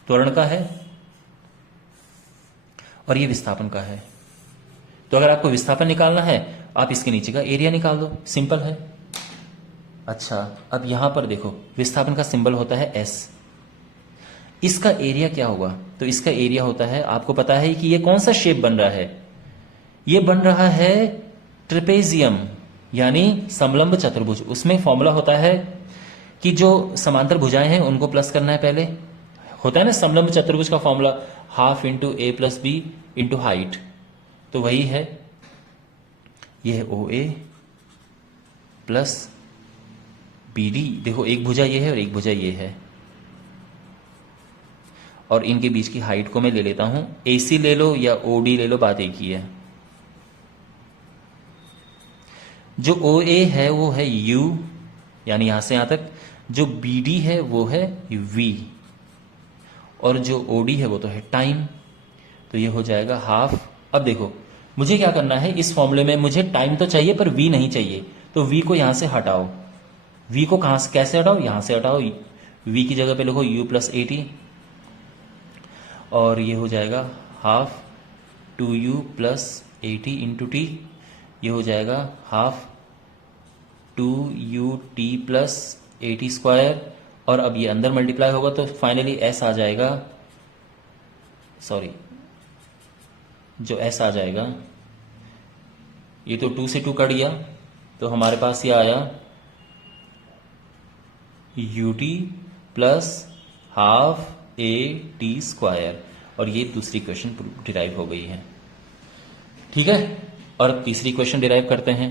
त्वरण का है और ये विस्थापन का है। तो अगर आपको विस्थापन निकालना है, आप इसके नीचे का एरिया निकाल दो, सिंपल है। अच्छा, अब यहां पर देखो, विस्थापन का सिंबल होता है S। इसका एरिया क्या होगा, तो इसका एरिया होता है, आपको पता है कि ये कौन सा शेप बन रहा है, ये बन रहा है ट्रेपेजियम, यानी समलंब चतुर्भुज। उसमें फॉर्मूला होता है कि जो समांतर भुजाएं हैं उनको प्लस करना है पहले। होता है ना समलंब चतुर्भुज का फॉर्मूला, हाफ इंटू ए प्लस बी इंटू हाइट, तो वही है। ये है ओ ए प्लस बी डी। देखो, एक भुजा ये है और एक भुजा ये है, और इनके बीच की हाइट को मैं ले लेता हूं, AC ले लो या OD ले लो, बात एक ही है। जो OA है वो है U, यानी यहां से यहां तक। जो BD है वो है V, और जो OD है वो तो है टाइम, तो ये हो जाएगा हाफ। अब देखो, मुझे क्या करना है इस फॉर्मूले में, मुझे टाइम तो चाहिए पर V नहीं चाहिए, तो V को यहां से हटाओ। V को कहां से, कैसे हटाओ, यहां से हटाओ। V की जगह पे लिखो U प्लस ए टी, और ये हो जाएगा half 2u plus a T into T. ये हो जाएगा half 2ut plus a t square, और अब ये अंदर मल्टीप्लाई होगा तो फाइनली s आ जाएगा, सॉरी, जो s आ जाएगा, ये तो 2 से 2 कट गया, तो हमारे पास ये आया ut plus half a t square, और ये दूसरी इक्वेशन डिराइव हो गई है। ठीक है, और अब तीसरी इक्वेशन डिराइव करते हैं।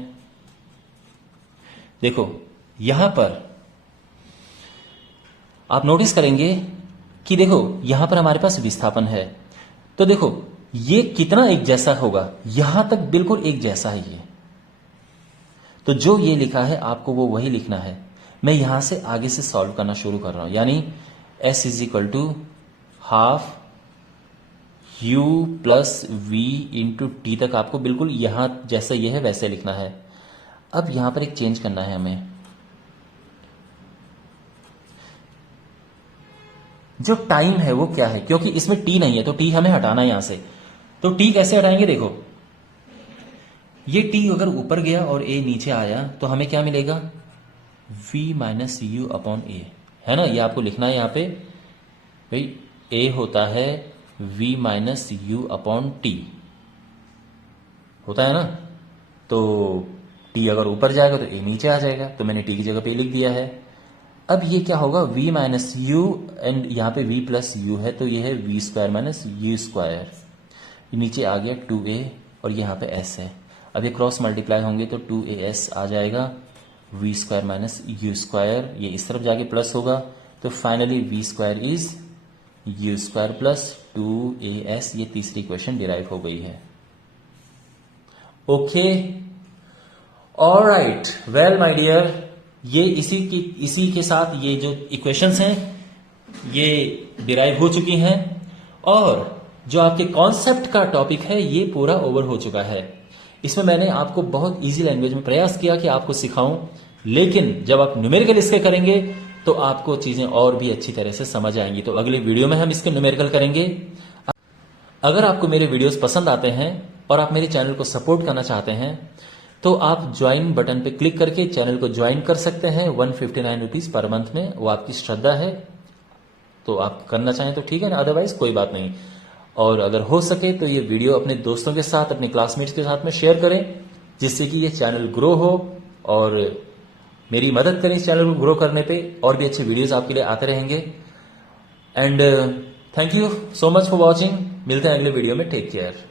देखो, यहां पर आप नोटिस करेंगे कि देखो यहां पर हमारे पास विस्थापन है, तो देखो ये कितना एक जैसा होगा, यहां तक बिल्कुल एक जैसा है ये। तो जो ये लिखा है आपको वो वही लिखना है। मैं यहां से आगे से सॉल्व करना शुरू कर रहा हूं, यानी s is equal to half u plus v into t तक आपको बिल्कुल यहां जैसा ये है वैसे लिखना है। अब यहां पर एक चेंज करना है हमें, जो टाइम है वो क्या है, क्योंकि इसमें टी नहीं है तो टी हमें हटाना है यहां से। तो टी कैसे हटाएंगे, देखो ये टी अगर ऊपर गया और ए नीचे आया तो हमें क्या मिलेगा, v माइनस यू अपॉन ए, है ना। ये आपको लिखना है यहां पे भाई, a होता है v minus u upon T, होता है ना। तो t अगर ऊपर जाएगा तो a नीचे आ जाएगा, तो मैंने t की जगह पे लिख दिया है। अब ये क्या होगा, v माइनस यू एंड यहाँ पे v प्लस यू है तो ये है v square minus u square, नीचे आ गया 2a और यहाँ पे s है। अब ये क्रॉस मल्टीप्लाई होंगे तो 2as आ जाएगा, v square minus u square, ये इस तरफ जाके प्लस होगा तो finally v square is u square plus 2as। ये तीसरी इक्वेशन डिराइव हो गई है। Okay, alright, well my dear, ये इसी के साथ ये जो इक्वेशंस हैं ये डिराइव हो चुकी हैं और जो आपके कॉन्सेप्ट का टॉपिक है ये पूरा ओवर हो चुका है। इसमें मैंने आपको बहुत इजी लैंग्वेज में प्रयास किया कि आपको सिखाऊं, लेकिन जब आप न्यूमेरिकल इसके करेंगे तो आपको चीजें और भी अच्छी तरह से समझ आएंगी। तो अगले वीडियो में हम इसके न्यूमेरिकल करेंगे। अगर आपको मेरे वीडियोस पसंद आते हैं और आप मेरे चैनल को सपोर्ट करना चाहते हैं तो आप ज्वाइन बटन पे क्लिक करके चैनल को ज्वाइन कर सकते हैं। 159 रुपीज पर मंथ में, वो आपकी श्रद्धा है, तो आप करना चाहें तो ठीक है ना, अदरवाइज कोई बात नहीं। और अगर हो सके तो ये वीडियो अपने दोस्तों के साथ, अपने क्लासमेट्स के साथ में शेयर करें, जिससे कि ये चैनल ग्रो हो और मेरी मदद करें इस चैनल को ग्रो करने पे। और भी अच्छे वीडियोस आपके लिए आते रहेंगे। And thank you so much for watching. मिलते हैं अगले वीडियो में, टेक केयर।